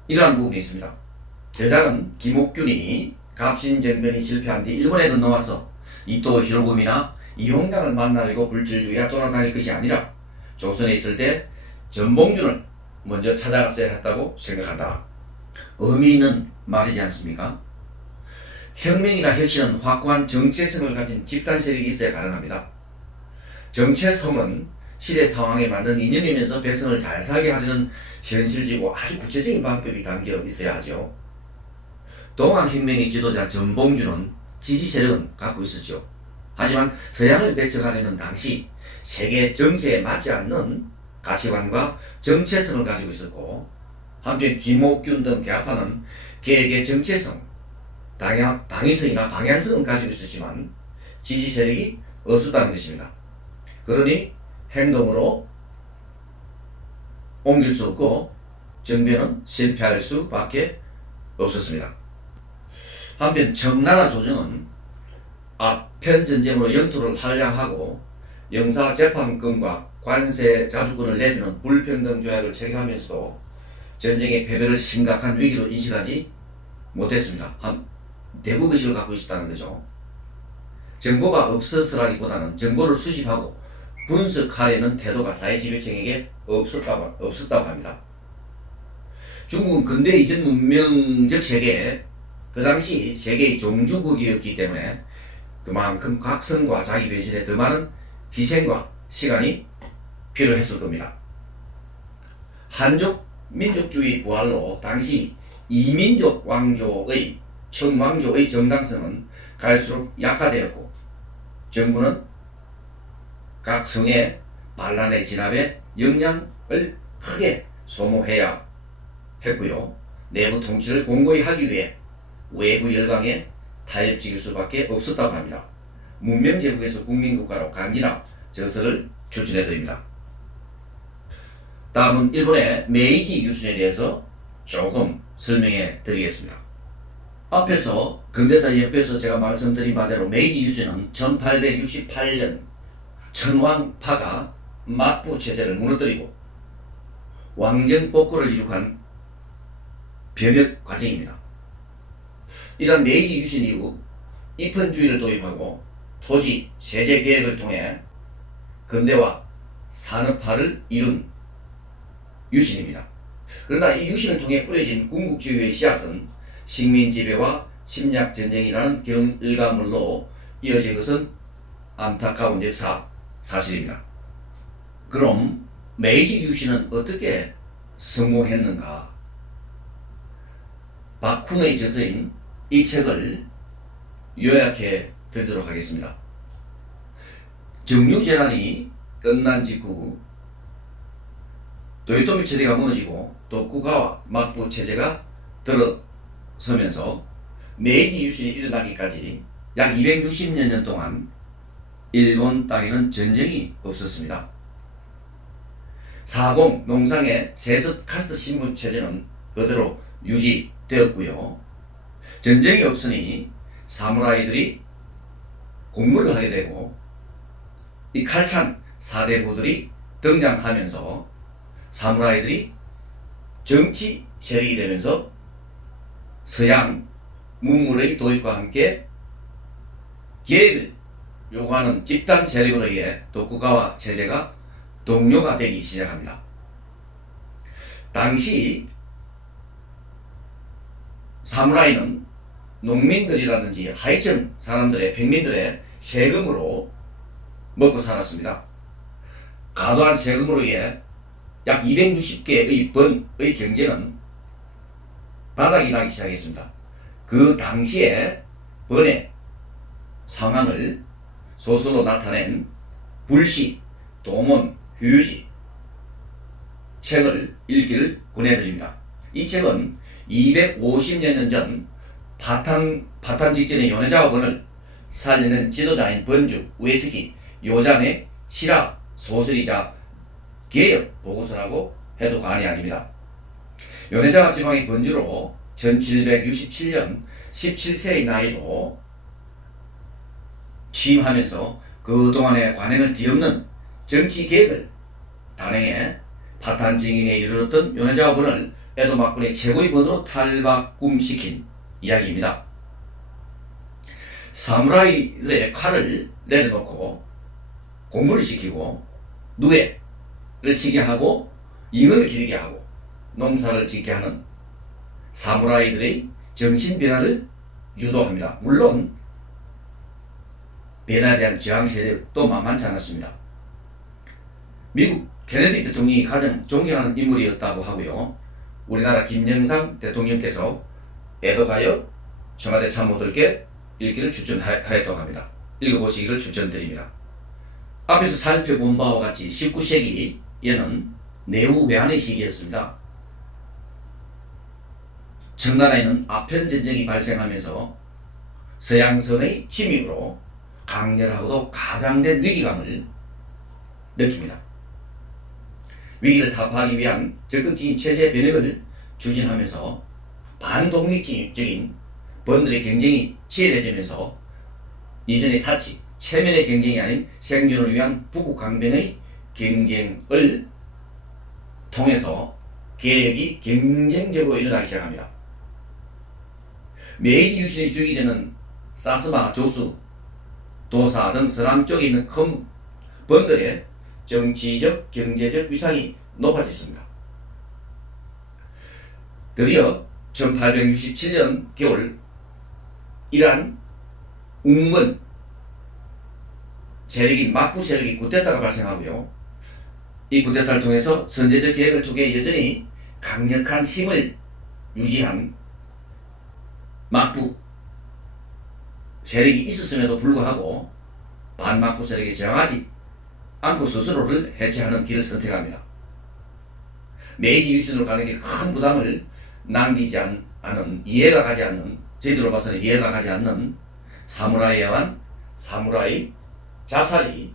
이러한 부분이 있습니다. 저자는 김옥균이 갑신정변이 실패한 뒤 일본에 건너와서 이토 히로부미나 이홍장을 만나려고 불철주야 돌아다닐 것이 아니라 조선에 있을 때 전봉준을 먼저 찾아갔어야 했다고 생각한다. 의미 있는 말이지 않습니까? 혁명이나 혁신은 확고한 정체성을 가진 집단 세력이 있어야 가능합니다. 정체성은 시대 상황에 맞는 이념이면서 백성을 잘 살게 하려는 현실지고 아주 구체적인 방법이 담겨 있어야 하죠. 동학혁명의 지도자 전봉준은 지지 세력은 갖고 있었죠. 하지만 서양을 배척하려는 당시 세계 정세에 맞지 않는 가치관과 정체성을 가지고 있었고, 한편 김옥균 등 개파는 개혁의 정체성, 당위성이나 방향성은 가지고 있었지만 지지 세력이 없었다는 것입니다. 그러니 행동으로 옮길 수 없고 정변은 실패할 수밖에 없었습니다. 한편 청나라 조정은 아편 전쟁으로 영토를 할양하고 영사재판권과 관세 자주권을 내주는 불평등 조약을 체결하면서도 전쟁의 패배를 심각한 위기로 인식하지 못했습니다. 한 대국의식을 갖고 있었다는 거죠. 정보가 없어서라기보다는 정보를 수집하고 분석하려는 태도가 사회지배층에게 없었다고 합니다. 중국은 근대 이전 문명적 세계에 그 당시 세계의 종주국이었기 때문에 그만큼 각성과 자기 변신에 더 많은 희생과 시간이 필요했을 겁니다. 한족 민족주의 부활로 당시 이민족 왕조의 청왕조의 정당성은 갈수록 약화되었고 정부는 각 성의 반란의 진압에 역량을 크게 소모해야 했고요. 내부 통치를 공고히 하기 위해 외부 열강에 타협지길 수밖에 없었다고 합니다. 문명제국에서 국민국가로 강진하 저서를 추천해드립니다. 다음은 일본의 메이지 유신에 대해서 조금 설명해 드리겠습니다. 앞에서 근대사 옆에서 제가 말씀드린 바대로 메이지 유신은 1868년 천황파가 막부 체제를 무너뜨리고 왕정 복구를 이룩한 변혁 과정입니다. 이러한 메이지 유신 이후 입헌주의를 도입하고 토지, 세제 개혁을 통해 근대화 산업화를 이룬 유신입니다. 그러나 이 유신을 통해 뿌려진 군국주의의 씨앗은 식민지배와 침략전쟁이라는 결과물로 이어진 것은 안타까운 역사 사실입니다. 그럼 메이지 유신은 어떻게 성공했는가? 박훈의 저서인 이 책을 요약해 드리도록 하겠습니다. 정류재난이 끝난 직후 도요토미 체제가 무너지고 도쿠가와 막부 체제가 들어서면서 메이지 유신이 일어나기까지 약 260여 년 동안 일본 땅에는 전쟁이 없었습니다. 사공 농상의 세습 카스트 신분 체제는 그대로 유지되었고요. 전쟁이 없으니 사무라이들이 공부를 하게 되고 이 칼찬 사대부들이 등장하면서 사무라이들이 정치 세력이 되면서 서양 문물의 도입과 함께 계획을 요구하는 집단 세력으로 의해 도쿠가와 체제가 동료가 되기 시작합니다. 당시 사무라이는 농민들이라든지 하위층 사람들의 백민들의 세금으로 먹고 살았습니다. 과도한 세금으로 인해 약 260개의 번의 경제는 바닥이 나기 시작했습니다. 그 당시에 번의 상황을 소설로 나타낸 불시, 동원, 휴유지 책을 읽기를 권해드립니다. 이 책은 250여 년 전 파탄 직전의 요네자와 번을 살리는 지도자인 번주, 우에스키, 요잔의 실화 소설이자 개혁 보고서라고 해도 과언이 아닙니다. 요네자와 지방의 번주로 1767년 17세의 나이로 취임하면서 그동안의 관행을 뒤엎는 정치 개혁을 단행해 파탄 증인에 이르렀던 요네자와 번을 에도 막군의 최고의 번으로 탈바꿈시킨 이야기입니다. 사무라이들의 칼을 내려놓고 공부를 시키고 누에를 치게 하고 이근을 기르게 하고 농사를 짓게 하는 사무라이들의 정신 변화를 유도합니다. 물론 변화에 대한 저항 세력도 만만치 않았습니다. 미국 케네디 대통령이 가장 존경하는 인물이었다고 하고요. 우리나라 김영삼 대통령께서 애도하여 청와대 참모들께 읽기를 추천하였다고 합니다. 읽어보시기를 추천드립니다. 앞에서 살펴본 바와 같이 19세기에는 내후 외환의 시기였습니다. 청나라에는 아편전쟁이 발생하면서 서양선의 침입으로 강렬하고도 가장된 위기감을 느낍니다. 위기를 타파하기 위한 적극적인 체제 변혁을 추진하면서 반독립적인 번들의 경쟁이 치열해지면서 이전의 사치, 체면의 경쟁이 아닌 생존을 위한 부국강병의 경쟁을 통해서 개혁이 경쟁적으로 일어나기 시작합니다. 메이지 유신이 주역이 되는 사스마, 조수, 도사 등 서남 쪽에 있는 큰 번들의 정치적, 경제적 위상이 높아졌습니다. 드디어 1867년 겨울 이란 웅문 세력인 막부 세력이 쿠데타가 발생하고요. 이 쿠데타를 통해서 선제적 개혁을 통해 여전히 강력한 힘을 유지한 막부 세력이 있었음에도 불구하고 반막부 세력에 저항하지 않고 스스로를 해체하는 길을 선택합니다. 메이지 유신으로 가는 길 큰 부담을 남기지 않은, 이해가 가지 않는, 저희들로 봐서는 이해가 가지 않는 사무라이에 의한 사무라이 자살이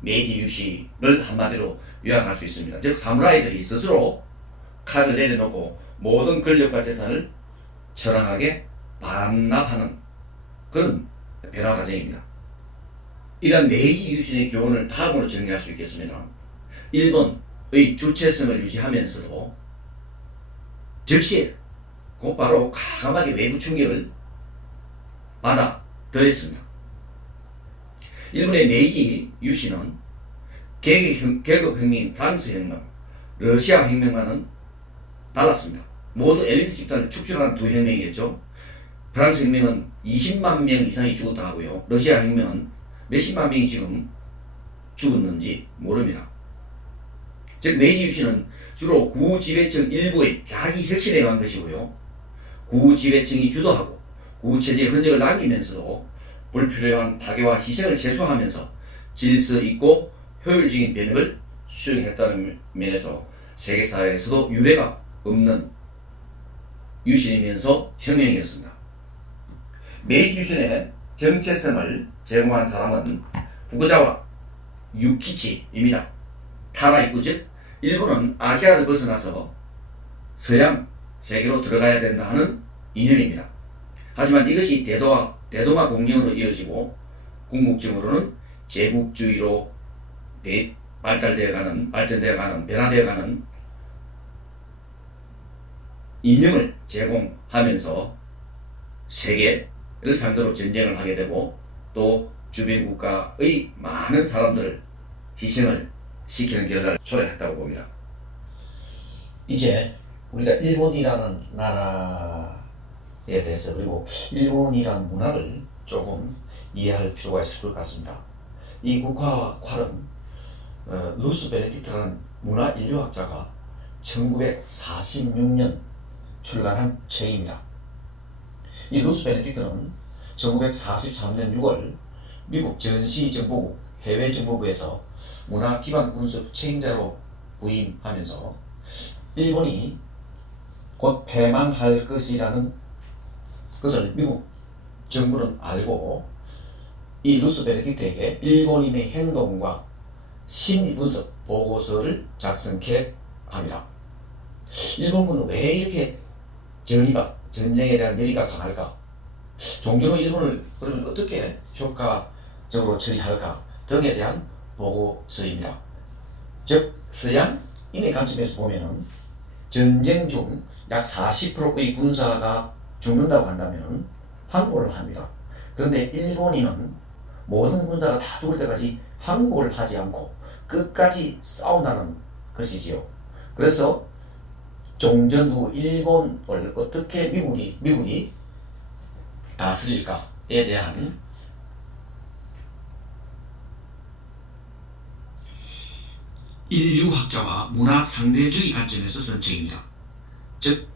메이지 유신을 한마디로 요약할 수 있습니다. 즉 사무라이들이 스스로 칼을 내려놓고 모든 권력과 재산을 처량하게 반납하는 그런 변화 과정입니다. 이러한 메이지 유신의 교훈을 다음으로 정리할 수 있겠습니다. 일본의 주체성을 유지하면서도 즉시 곧바로 과감하게 외부 충격을 받아들였습니다. 일본의 메이지 유신은 계급혁명, 프랑스 혁명, 러시아 혁명과는 달랐습니다. 모두 엘리트 집단을 축출하는 두 혁명이겠죠. 프랑스 혁명은 20만 명 이상이 죽었다 하고요. 러시아 혁명은 몇십만 명이 지금 죽었는지 모릅니다. 즉 메이지 유신은 주로 구지배층 일부의 자기 혁신에 의한 것이고요. 구지배층이 주도하고 구체제의 흔적을 남기면서도 불필요한 파괴와 희생을 제소하면서 질서 있고 효율적인 변혁을 수행했다는 면에서 세계사회에서도 유례가 없는 유신이면서 혁명이었습니다. 메이지 유신의 정체성을 제공한 사람은 후쿠자와 유키치입니다. 타라이쿠 즉 일본은 아시아를 벗어나서 서양 세계로 들어가야 된다 하는 이념입니다. 하지만 이것이 대동아 공영으로 이어지고 궁극적으로는 제국주의로 변화되어가는 이념을 제공하면서 세계를 상대로 전쟁을 하게 되고 또 주변 국가의 많은 사람들을 희생을 시키는 결과를 초래했다고 봅니다. 이제 우리가 일본이라는 나라에 대해서 그리고 일본이라는 문화를 조금 이해할 필요가 있을 것 같습니다. 이 국화 콸은 루스 베네딕트라는 문화인류학자가 1946년 출간한 책입니다. 이 루스 베네딕트는 1943년 6월 미국 전시정보국 해외정보부에서 문화기반 분석 책임자로 부임하면서 일본이 곧 패망할 것이라는 것을 미국 정부는 알고 이 루스 베네딕트에게 일본인의 행동과 심리분석 보고서를 작성케 합니다. 일본군은 왜 이렇게 전쟁에 대한 열의가 강할까? 종교로 일본을 그러면 어떻게 효과적으로 처리할까? 등에 대한 보고서입니다. 즉 서양인의 관점에서 보면은 전쟁 중 약 40%의 군사가 죽는다고 한다면 항복을 합니다. 그런데 일본인은 모든 군사가 다 죽을 때까지 항복을 하지 않고 끝까지 싸운다는 것이지요. 그래서 종전 후 일본을 어떻게 미국이 다스릴까에 대한 인류학자와 문화 상대주의 관점에서 쓴 책입니다. 즉,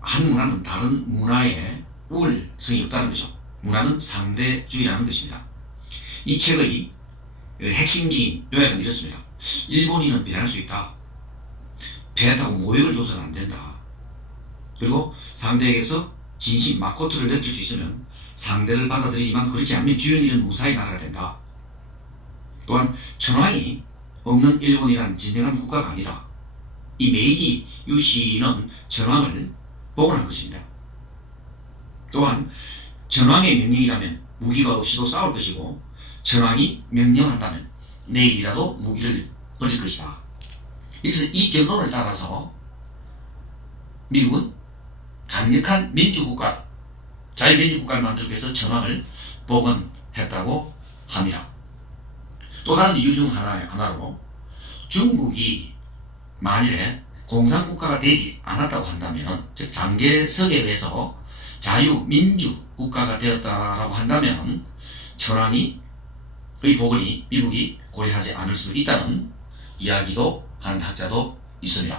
한 문화는 다른 문화에 우월성이 없다는 거죠. 문화는 상대주의라는 것입니다. 이 책의 핵심지인 요약은 이렇습니다. 일본인은 비난할 수 있다. 배타고 모욕을 줘서는 안 된다. 그리고 상대에게서 진심 마코토를 느낄 수 있으면 상대를 받아들이지만 그렇지 않으면 주연 일은 무사히 나가야 된다. 또한 천황이 없는 일본이란 진정한 국가가 아니다. 이 메이지 유신은 천황을 복원한 것입니다. 또한 천황의 명령이라면 무기가 없이도 싸울 것이고 천황이 명령한다면 내일이라도 무기를 버릴 것이다. 그래서 이 결론을 따라서 미국은 강력한 민주국가, 자유민주국가를 만들기 위해서 전황을 복원했다고 합니다. 또 다른 이유 중 하나로 중국이 만일에 공산국가가 되지 않았다고 한다면, 즉 장개석에 의해서 자유민주국가가 되었다라고 한다면 전황의 복원이 미국이 고려하지 않을 수 있다는 이야기도 한 학자도 있습니다.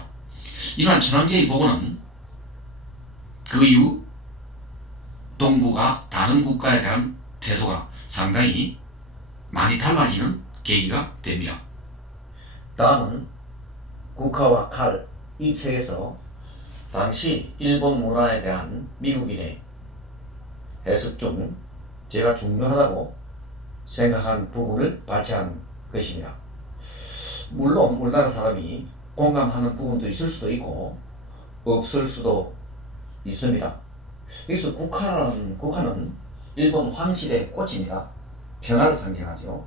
이러한 천황제의 복원은 그 이후 동북아 다른 국가에 대한 태도가 상당히 많이 달라지는 계기가 됩니다. 다음은 국화와 칼, 이 책에서 당시 일본 문화에 대한 미국인의 해석 중 제가 중요하다고 생각한 부분을 발췌한 것입니다. 물론 우리나라 사람이 공감하는 부분도 있을 수도 있고 없을 수도 있습니다. 여기서 국화는 일본 황실의 꽃입니다. 평화를 상징하죠.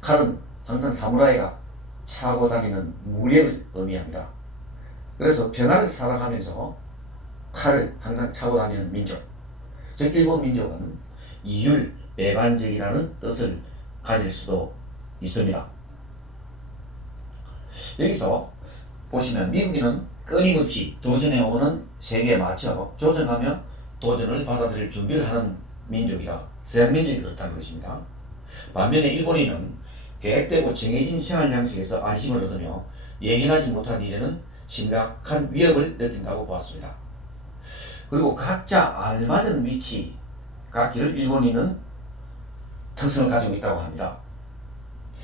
칼은 항상 사무라이가 차고 다니는 무력을 의미합니다. 그래서 평화를 살아가면서 칼을 항상 차고 다니는 민족, 즉 일본 민족은 이율 배반적이라는 뜻을 가질 수도 있습니다. 여기서 보시면 미국인은 끊임없이 도전해오는 세계에 맞춰 조정하며 도전을 받아들일 준비를 하는 민족이다. 서양 민족이 그렇다는 것입니다. 반면에 일본인은 계획되고 정해진 생활 양식에서 안심을 얻으며 예견하지 못한 일에는 심각한 위협을 느낀다고 보았습니다. 그리고 각자 알맞은 위치 갖기를 일본인은 특성을 가지고 있다고 합니다.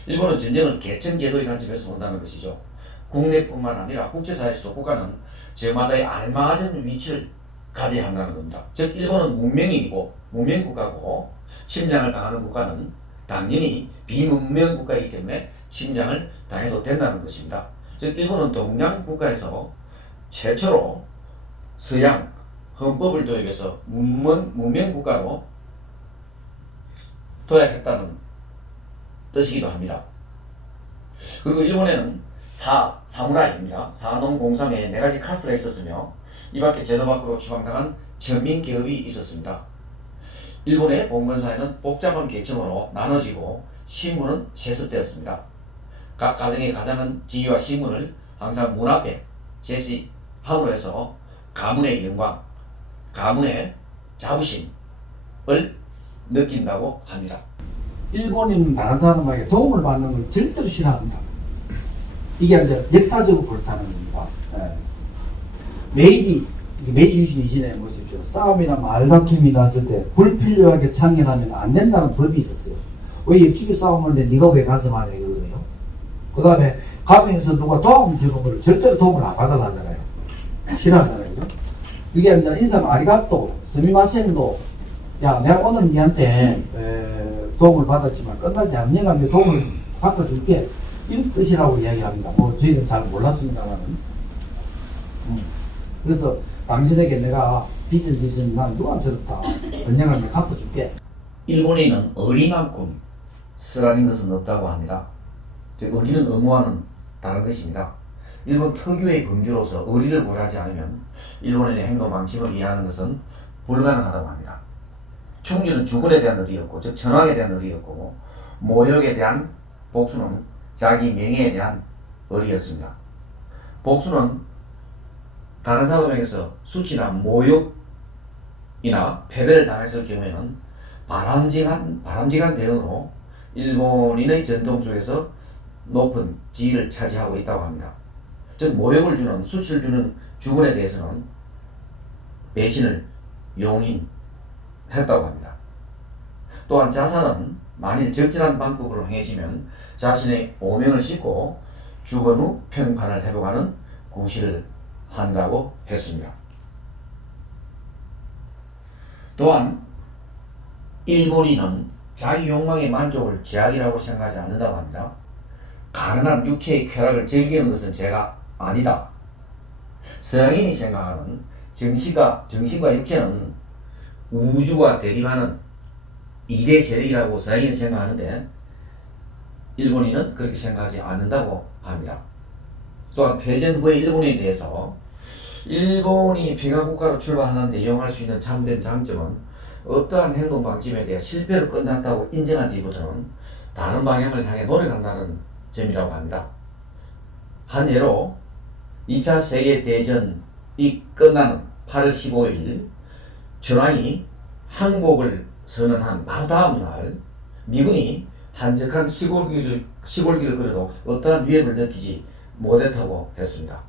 일본은 전쟁을 계층제도의 관점에서 본다는 것이죠. 국내뿐만 아니라 국제사회에서도 국가는 저마다의 알맞은 위치를 가져야 한다는 겁니다. 즉 일본은 문명인이고 문명국가고 침략을 당하는 국가는 당연히 비문명 국가이기 때문에 침략을 당해도 된다는 것입니다. 즉 일본은 동양 국가에서 최초로 서양 헌법을 도입해서 문명 국가로 도약했다는 뜻이기도 합니다. 그리고 일본에는 사무라이입니다. 사농공사에 4가지 카스트가 있었으며 이 밖에 제도 밖으로 추방당한 전민계급이 있었습니다. 일본의 봉건사회는 복잡한 계층으로 나눠지고 신분은 세습되었습니다. 각 가정의 가장은 지위와 신분을 항상 문 앞에 제시함으로 해서 가문의 영광, 가문의 자부심을 느낀다고 합니다. 일본인은 다른 사람에게 도움을 받는 걸 절대로 싫어합니다. 이게 이제 역사적으로 그렇다는 겁니다. 메이지 유신 이전에 보십시오. 싸움이나 말다툼이 났을 때 불필요하게 참견하면 안 된다는 법이 있었어요. 왜 옆집에 싸우는데 네가 왜 가서 말해 그러거든요. 그 다음에 가면서 누가 도움 주는 걸 절대로 도움을 안 받아가잖아요. 싫어하잖아요. 그죠? 그게 이제 인사는 아리가또, 스미마센도 야 내가 오늘 니한테 도움을 받았지만 끝나지 않는 내 도움을 바꿔줄게 이런 뜻이라고 이야기합니다. 뭐 저희는 잘 몰랐습니다만은. 그래서 당신에게 내가 빚을 지으면 난 누감스럽다. 언젠가 내가 갚아줄게. 일본인은 의리만큼 쓰라린 것은 없다고 합니다. 의리는 의무와는 다른 것입니다. 일본 특유의 금주로서 의리를 고려하지 않으면 일본인의 행동 방식을 이해하는 것은 불가능하다고 합니다. 충주는 주군에 대한 의리였고, 즉 전황에 대한 의리였고, 모욕에 대한 복수는 자기 명예에 대한 의리였습니다. 복수는 다른 사람에게서 수치나 모욕이나 패배를 당했을 경우에는 바람직한 대응으로 일본인의 전통 속에서 높은 지위를 차지하고 있다고 합니다. 즉 모욕을 주는, 수치를 주는 주군에 대해서는 배신을 용인했다고 합니다. 또한 자살은 만일 적절한 방법으로 행해지면 자신의 오명을 싣고 죽은 후 평판을 회복하는 구실을 한다고 했습니다. 또한 일본인은 자기 욕망의 만족을 제약이라고 생각하지 않는다고 합니다. 가난한 육체의 쾌락을 즐기는 것은 죄가 아니다. 서양인이 생각하는 정신과 육체는 우주와 대립하는 2대 세력이라고 서양인은 생각하는데 일본인은 그렇게 생각하지 않는다고 합니다. 또한 패전 후의 일본에 대해서 일본이 평화국가로 출발하는 데 이용할 수 있는 참된 장점은 어떠한 행동 방침에 대해 실패로 끝났다고 인정한 뒤부터는 다른 방향을 향해 노력한다는 점이라고 합니다. 한 예로 2차 세계대전이 끝나는 8월 15일 전황이 항복을 선언한 바로 다음 날 미군이 한적한 시골길을 걸어도 어떠한 위협을 느끼지 못했다고 했습니다.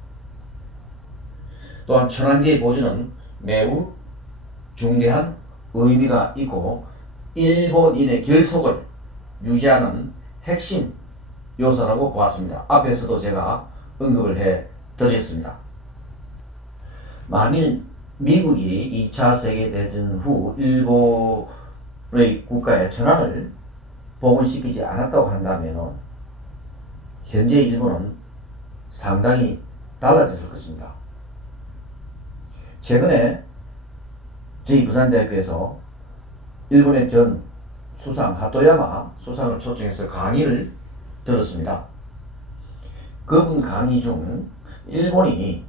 또한 천황제의 보존은 매우 중대한 의미가 있고 일본인의 결속을 유지하는 핵심 요소라고 보았습니다. 앞에서도 제가 언급을 해 드렸습니다. 만일 미국이 2차 세계대전 후 일본의 국가의 천황을 복원시키지 않았다고 한다면 현재 일본은 상당히 달라졌을 것입니다. 최근에 저희 부산대학교에서 일본의 전 수상 하토야마 수상을 초청해서 강의를 들었습니다. 그분 강의 중 일본이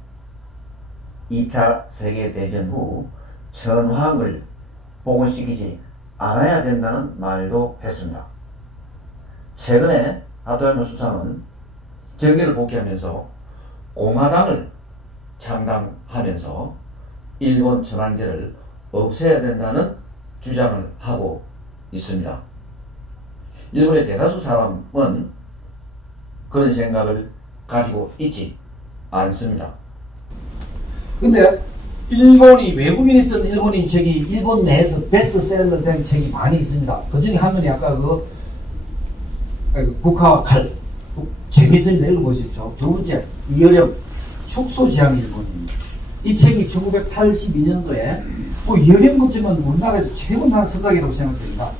2차 세계대전 후 천황을 복원시키지 않아야 된다는 말도 했습니다. 최근에 하토야마 수상은 정계를 복귀하면서 공화당을 창당하면서 일본 천황제를 없애야 된다는 주장을 하고 있습니다. 일본의 대다수 사람은 그런 생각을 가지고 있지 않습니다. 근데 일본이 외국인이 쓴 일본인 책이 일본 내에서 베스트셀러 된 책이 많이 있습니다. 그 중에 한 권이 아까 그 국화와 칼 재밌습니다. 읽어보십시오. 두 번째 이여령 축소지향 일본입니다. 이 책이 1982년도에 이여령 같으면 우리나라에서 최고나라 성각이라고 생각됩니다.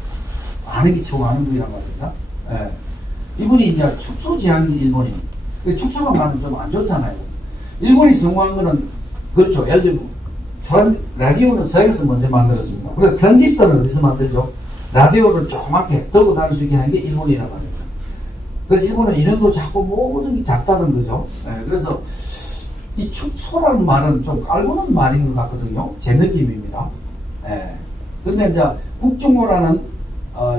아는 게 최고 아는 분이란 말입니다. 예. 이분이 이제 축소지향 일본인. 축소가 말은 좀 안 좋잖아요. 일본이 성공한 거는 그렇죠. 예를 들면 라디오는 서양에서 먼저 만들었습니다. 그런데 트랜지스터는 어디서 만들죠? 라디오를 조그맣게 들고 다닐 수 있게 하는 게 일본이란 말입니다. 그래서 일본은 이름도 작고 모든 게 작다는 거죠. 그래서 이 축소라는 말은 좀 깔보는 말인 것 같거든요. 제 느낌입니다. 그런데 이제 국중호라는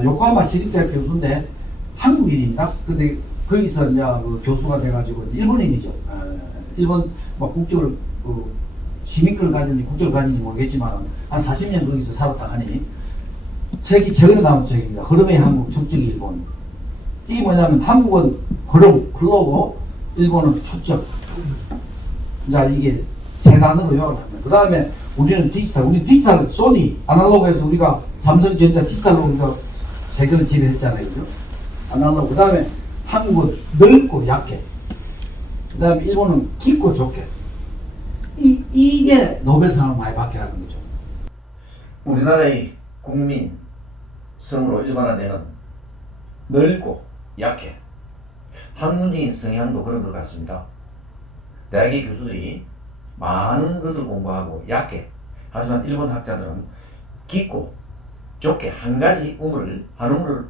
요코하마 시립대학 교수인데 한국인입니다. 근데 거기서 이제 그 교수가 돼가지고 일본인이죠. 일본 뭐 국적을 시민권을 가진지 국적을 가진지 모르겠지만 한 40년 거기서 살았다 하니 책이 적어 나온 책입니다. 흐름의 한국, 축적 일본. 이게 뭐냐면 한국은 흐름, 흘러고 일본은 축적. 자, 이게 세 단어로 요약을 합니다. 그 다음에 우리는 디지털, 소니, 아날로그에서 우리가 삼성전자 디지털로 우리가 세계를 지배했잖아요. 그죠? 아날로그. 그 다음에 한국은 넓고 약해. 그 다음에 일본은 깊고 좁게. 이게 노벨상을 많이 받게 하는 거죠. 우리나라의 국민 성으로 일반화되는 넓고 약해. 학문적인 성향도 그런 것 같습니다. 대학의 교수들이 많은 것을 공부하고 약해. 하지만 일본 학자들은 깊고 좁게 한 가지 한 우물을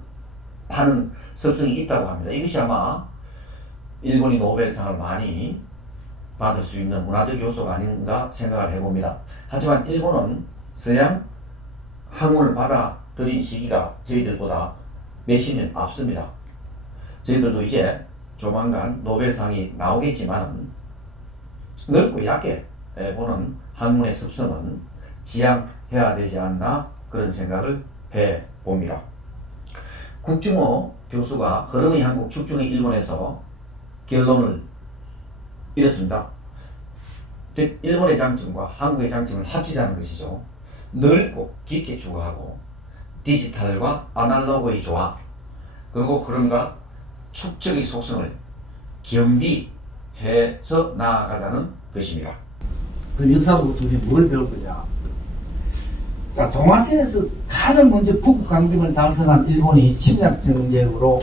파는 습성이 있다고 합니다. 이것이 아마 일본이 노벨상을 많이 받을 수 있는 문화적 요소가 아닌가 생각을 해봅니다. 하지만 일본은 서양 학문을 받아들인 시기가 저희들보다 몇십 년 앞섭니다. 저희들도 이제 조만간 노벨상이 나오겠지만 넓고 얕게 보는 학문의 습성은 지양해야 되지 않나 그런 생각을 해봅니다. 국중호 교수가 흐름의 한국, 축중의 일본에서 결론을 이렇습니다. 즉 일본의 장점과 한국의 장점을 합치자는 것이죠. 넓고 깊게 추구하고 디지털과 아날로그의 조화 그리고 흐름과 축적의 속성을 겸비해서 나아가자는 것입니다. 그럼 역사부터 우리 뭘 배울 거냐? 자, 동아시아에서 가장 먼저 북극 강빙을 달성한 일본이 침략 정책으로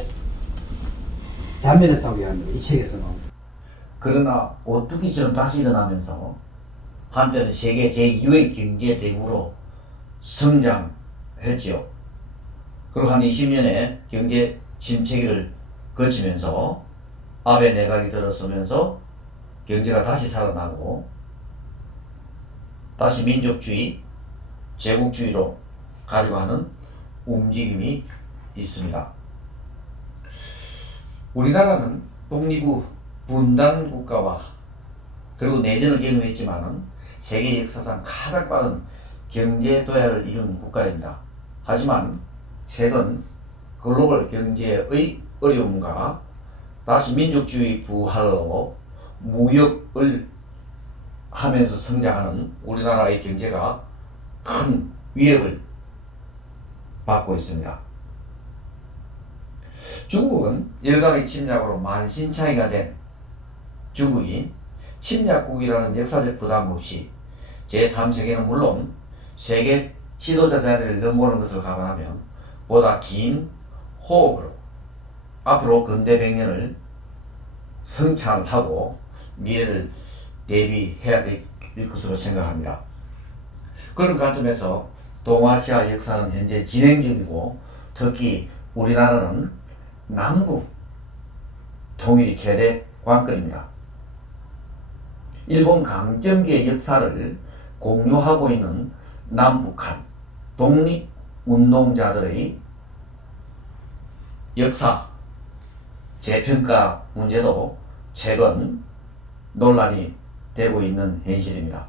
자멸했다고 이야기합니다. 이 책에서는. 그러나 오뚜기처럼 다시 일어나면서 한때는 세계 제2의 경제 대국으로 성장했지요. 그리고 한 20년의 경제 침체기를 거치면서 아베 내각이 들어서면서 경제가 다시 살아나고 다시 민족주의, 제국주의로 가려고 하는 움직임이 있습니다. 우리나라는 독립 분단 국가와 그리고 내전을 경험했지만 세계 역사상 가장 빠른 경제 도약을 이룬 국가입니다. 하지만 최근 글로벌 경제의 어려움과 다시 민족주의 부활로 무역을 하면서 성장하는 우리나라의 경제가 큰 위협을 받고 있습니다. 중국은 열강의 침략으로 만신창이가 된 중국이 침략국이라는 역사적 부담 없이 제3세계는 물론 세계 지도자 자리를 넘보는 것을 감안하면 보다 긴 호흡으로 앞으로 근대 100년을 성찰하고 미래를 대비해야 될 것으로 생각합니다. 그런 관점에서 동아시아 역사는 현재 진행 중이고 특히 우리나라는 남북 통일이 최대 관건입니다. 일본 강점기의 역사를 공유하고 있는 남북한 독립운동자들의 역사 재평가 문제도 최근 논란이 되고 있는 현실입니다.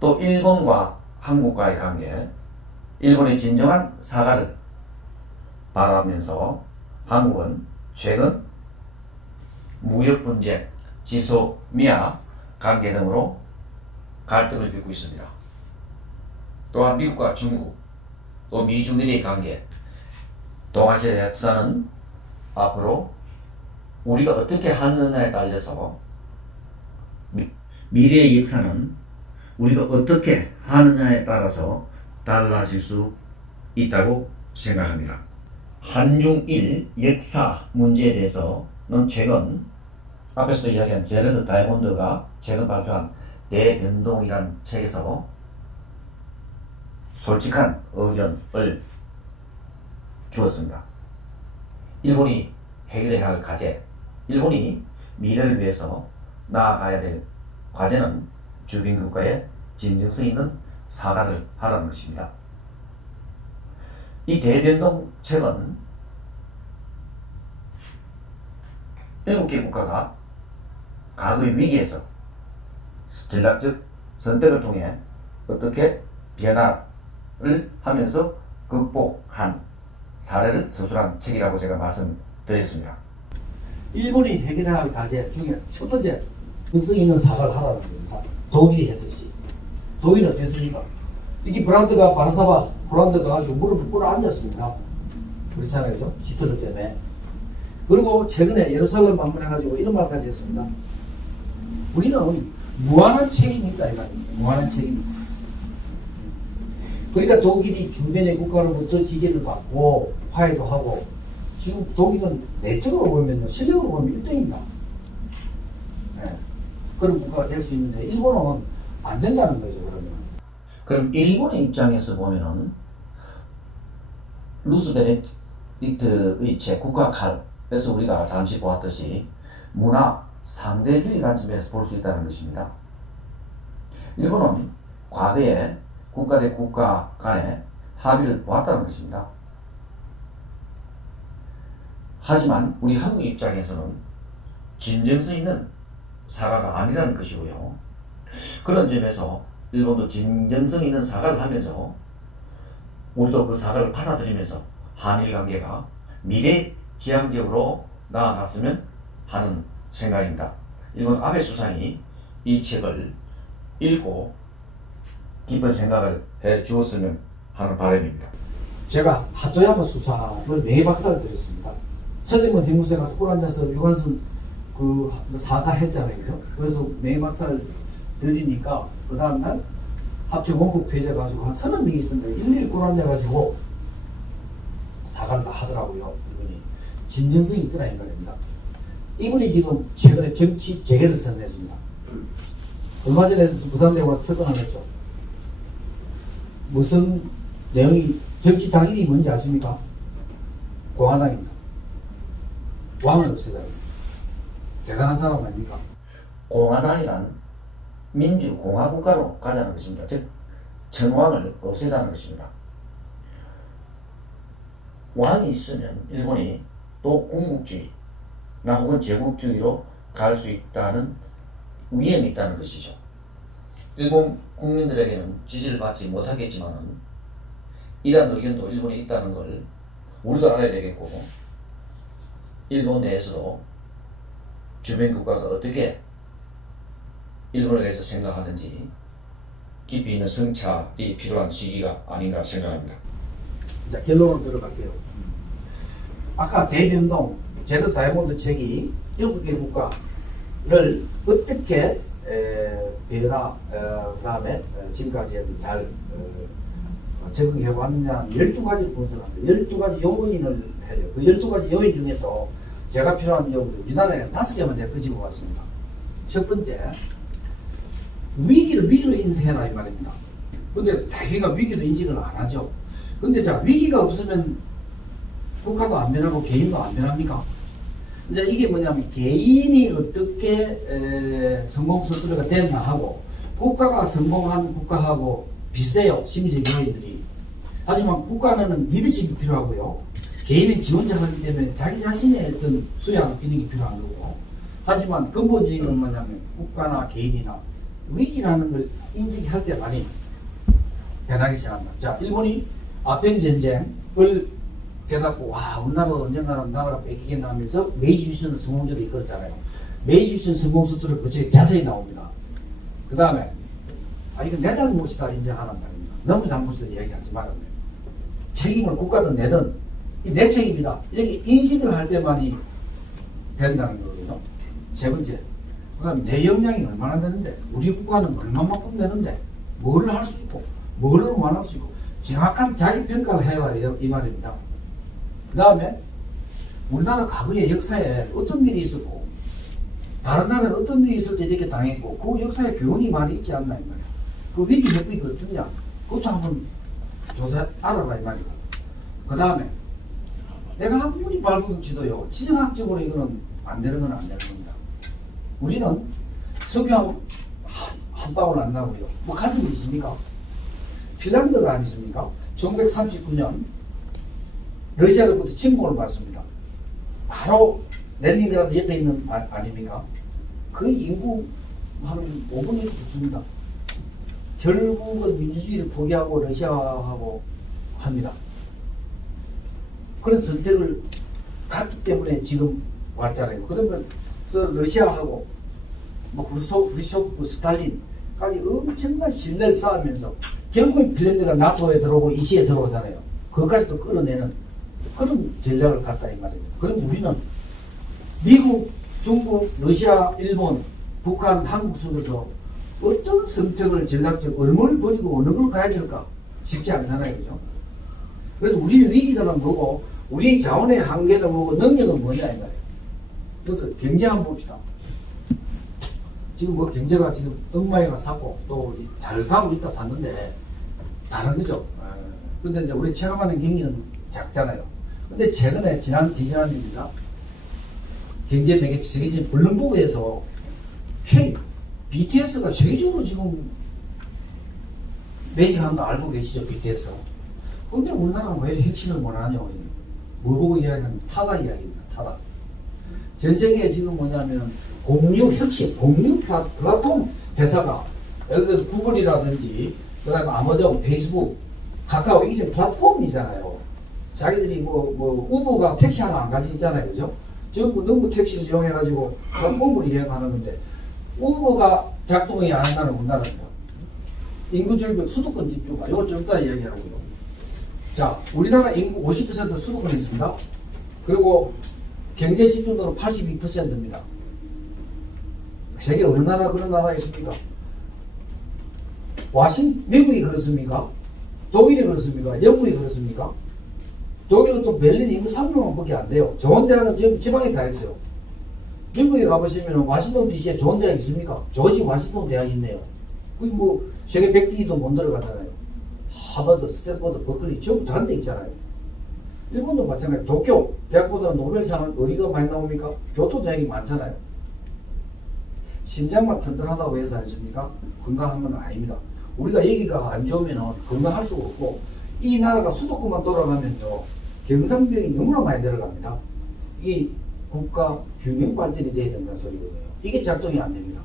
또 일본과 한국과의 관계, 일본의 진정한 사과를 바라면서 한국은 최근 무역 분쟁, 지소미아 관계 등으로 갈등을 빚고 있습니다. 또한 미국과 중국, 또 미중일의 관계, 동아시아 역사는 앞으로 우리가 어떻게 하느냐에 따라서 미래의 역사는 우리가 어떻게 하느냐에 따라서 달라질 수 있다고 생각합니다. 한중일 역사 문제에 대해서는 최근 앞에서도 이야기한 제러드 다이몬드가 최근 발표한 대변동이라는 책에서 솔직한 의견을 주었습니다. 일본이 해결해야 할 과제, 일본이 미래를 위해서 나아가야 될 과제는 주변국가의 진정성 있는 사과를 하라는 것입니다. 이 대변동 책은 7개 국가가 과거의 위기에서 전략적 선택을 통해 어떻게 변화를 하면서 극복한 사례를 서술한 책이라고 제가 말씀드렸습니다. 일본이 해결해야 할 과제 중에 첫 번째, 정성 있는 사과를 하라는 겁니다. 독일이 했듯이. 독일은 어땠습니까? 이게 바르사바 브란드가 가지고 무릎을 꿇어 앉았습니다. 그렇잖아요, 그죠? 히틀러 때문에. 그리고 최근에 예루살렘 방문해가지고 이런 말까지 했습니다. 우리는 무한한 책임이 있다, 이거 아닙니까? 무한한 책임이 있다. 그러니까 독일이 주변의 국가로부터 지지를 받고 화해도 하고, 지금 독일은 내적으로 보면요, 실력으로 보면 1등입니다. 네. 그런 국가가 될 수 있는데, 일본은 안 된다는 거죠, 그러면. 그럼 일본의 입장에서 보면은 루스베네딕트의 책 국가 칼에서 우리가 잠시 보았듯이 문화 상대주의 관점에서 볼 수 있다는 것입니다. 일본은 과거에 국가 대 국가 간의 합의를 보았다는 것입니다. 하지만 우리 한국 입장에서는 진정성 있는 사과가 아니라는 것이고요. 그런 점에서 일본도 진정성 있는 사과를 하면서 우리도 그 사과를 받아들이면서 한일 관계가 미래지향적으로 나아갔으면 하는 생각입니다. 일본 아베 수상이 이 책을 읽고 깊은 생각을 해 주었으면 하는 바람입니다. 제가 하토야마 수사를 명예박사를 드렸습니다. 선생님은 뒷무새 가서 꿀 앉아서 유관순 그 사과했잖아요, 그죠? 그래서 명예박사를 드리니까 그 다음날 합천 원국 폐쇄 가지고 한 30명이 있었는데 일일이 꿀 앉아가지고 사과를 다 하더라고요. 이분이 진정성이 있더라 이 말입니다. 이분이 지금 최근에 정치 재개를 선언했습니다. 얼마 전에 부산대에 와서 특검을 했죠. 무슨 내용이, 정치 당일이 뭔지 아십니까? 공화당입니다. 왕을 없애자. 대단한 사람 아닙니까? 공화당이란 민주공화국가로 가자는 것입니다. 즉 전왕을 없애자는 것입니다. 왕이 있으면 일본이 또 군국주의나 혹은 제국주의로 갈 수 있다는 위험이 있다는 것이죠. 일본 국민들에게는 지지를 받지 못하겠지만은 이러한 의견도 일본에 있다는 걸 우리도 알아야 되겠고, 일본 내에서도 주변 국가가 어떻게 일본에 대해서 생각하는지 깊이 있는 성찰이 필요한 시기가 아닌가 생각합니다. 자, 결론으로 들어갈게요. 아까 대변동 제드 다이몬드 책이 7개 국가를 어떻게 변화, 그 다음에 지금까지 잘 적응해 왔냐 12가지를 분석합니다. 12가지 요인을 해요. 그 12가지 요인 중에서 제가 필요한 요인을 우리나라에 5개만 제가 끄집어 왔습니다. 첫 번째, 위기로 인식해라 이 말입니다. 근데 대개가 위기로 인식을 안 하죠. 근데 자, 위기가 없으면 국가도 안 변하고 개인도 안 변합니까? 이제 이게 뭐냐면 개인이 어떻게 성공 스토리가 됐나 하고 국가가 성공한 국가하고 비슷해요. 심리적 요인들이. 하지만 국가는 리더십이 필요하고요. 개인은 지원자이기 때문에 자기 자신의 어떤 수양 이런 게 필요한 거고. 하지만 근본적인 건 뭐냐면 국가나 개인이나 위기라는 걸 인식할 때만이 변하기 시작합니다. 자, 일본이 아편 전쟁을 깨닫고 와 우리나라가 언젠가는 나라가 뺏기겠나 하면서 메이지 유신을 성공적으로 이끌었잖아요. 메이지 유신 성공 스토리를 그쪽에 자세히 나옵니다. 그 다음에 이건 내 잘못이다 인정하는 말입니다. 너무 잘못이다 이야기하지 말아요. 책임을 국가든 내든 내 책임이다 이렇게 인식을 할 때만이 된다는 거거든요. 세 번째, 그 다음에 내 역량이 얼마나 되는데 우리 국가는 얼마만큼 되는데 뭐를 할 수 있고 뭐를 못할 수 있고 정확한 자기 평가를 해라 이 말입니다. 그 다음에 우리나라 과거의 역사에 어떤 일이 있었고 다른 나라는 어떤 일이 있을 때 이렇게 당했고 그 역사에 교훈이 많이 있지 않나 이 말이야. 그 위기 몇분이 어떠냐 그것도 한번 조사 알아라 이 말이야. 그 다음에 내가 아무리 발굴지도요 지정학적으로 이거는 안 되는 건 안 되는 겁니다. 우리는 석유하고 한 방울 안 나고요. 뭐 가진 거 있습니까? 핀란드가 아니십니까? 1939년 러시아로부터 침공을 받습니다. 바로 레닌그라드 옆에 있는 아닙니까? 그 인구 한 5분의 1 죽습니다. 결국은 민주주의를 포기하고 러시아하고 합니다. 그런 선택을 갔기 때문에 지금 왔잖아요. 그러면 러시아하고 뭐 후르쇼프, 스탈린까지 엄청난 신뢰를 쌓으면서 결국은 핀란드가 나토에 들어오고 이시에 들어오잖아요. 그것까지도 끌어내는 그런 전략을 갖다 이 말입니다. 그럼 우리는 미국, 중국, 러시아, 일본, 북한, 한국 속에서 어떤 선택을 전략적 얼마를 버리고 어느 걸 가야 될까 쉽지 않잖아요. 그죠? 그래서 우리의 위기는 뭐고 우리의 자원의 한계는 뭐고 능력은 뭐냐 이 말이에요. 그래서 경제 한번 봅시다. 지금 뭐 경제가 지금 엉망이가 샀고 또 잘 가고 있다 샀는데 다른 거죠. 근데 이제 우리 체감하는 경기는 작잖아요. 근데 최근에 지지난입니다. 경제 매개체 세계적인 블룸버그에서 BTS가 세계적으로 지금 매진하는 거 알고 계시죠? BTS. 근데 우리나라는 왜 핵심을 못하냐고. 뭐 보고 이야기하는 타다 이야기입니다. 타다. 전 세계에 지금 뭐냐면 공유 혁신, 공유 플랫폼 회사가 예를 들어 구글이라든지 그 다음에 아마존, 페이스북, 카카오 이게 지금 플랫폼이잖아요. 자기들이 뭐 우버가 택시 하나 안 가지고 있잖아요. 그죠? 전부 너무 택시를 이용해가지고 플랫폼을 이용하는 건데 우버가 작동이 안 한다는 우리나라입니다. 인구 절벽 수도권 집중화 이거 좀 이따 이야기하고요. 자, 우리나라 인구 50% 수도권에 있습니다. 그리고 경제 집중도는 82%입니다. 세계 어느 나라 그런 나라가 있습니까? 미국이 그렇습니까? 독일이 그렇습니까? 영국이 그렇습니까? 독일은 또 베를린 인구 300만 밖에 안 돼요. 좋은 대학은 지금 지방에 다 있어요. 미국에 가보시면 워싱턴 DC에 좋은 대학 있습니까? 조지 워싱턴 대학이 있네요. 거기 뭐 세계 100등이도 못 들어가잖아요. 하버드, 스탠퍼드, 버클리 전부 다른 데 있잖아요. 일본도 마찬가지로 도쿄 대학보다 노벨상은 어디가 많이 나옵니까? 교토 대학이 많잖아요. 심장만 튼튼하다고 해서 아닙니까? 건강한 건 아닙니다. 우리가 여기가 안 좋으면 건강할 수가 없고, 이 나라가 수도권만 돌아가면요, 경상병이 너무나 많이 들어갑니다. 이 국가 균형 발전이 돼야 된다는 소리거든요. 이게 작동이 안 됩니다.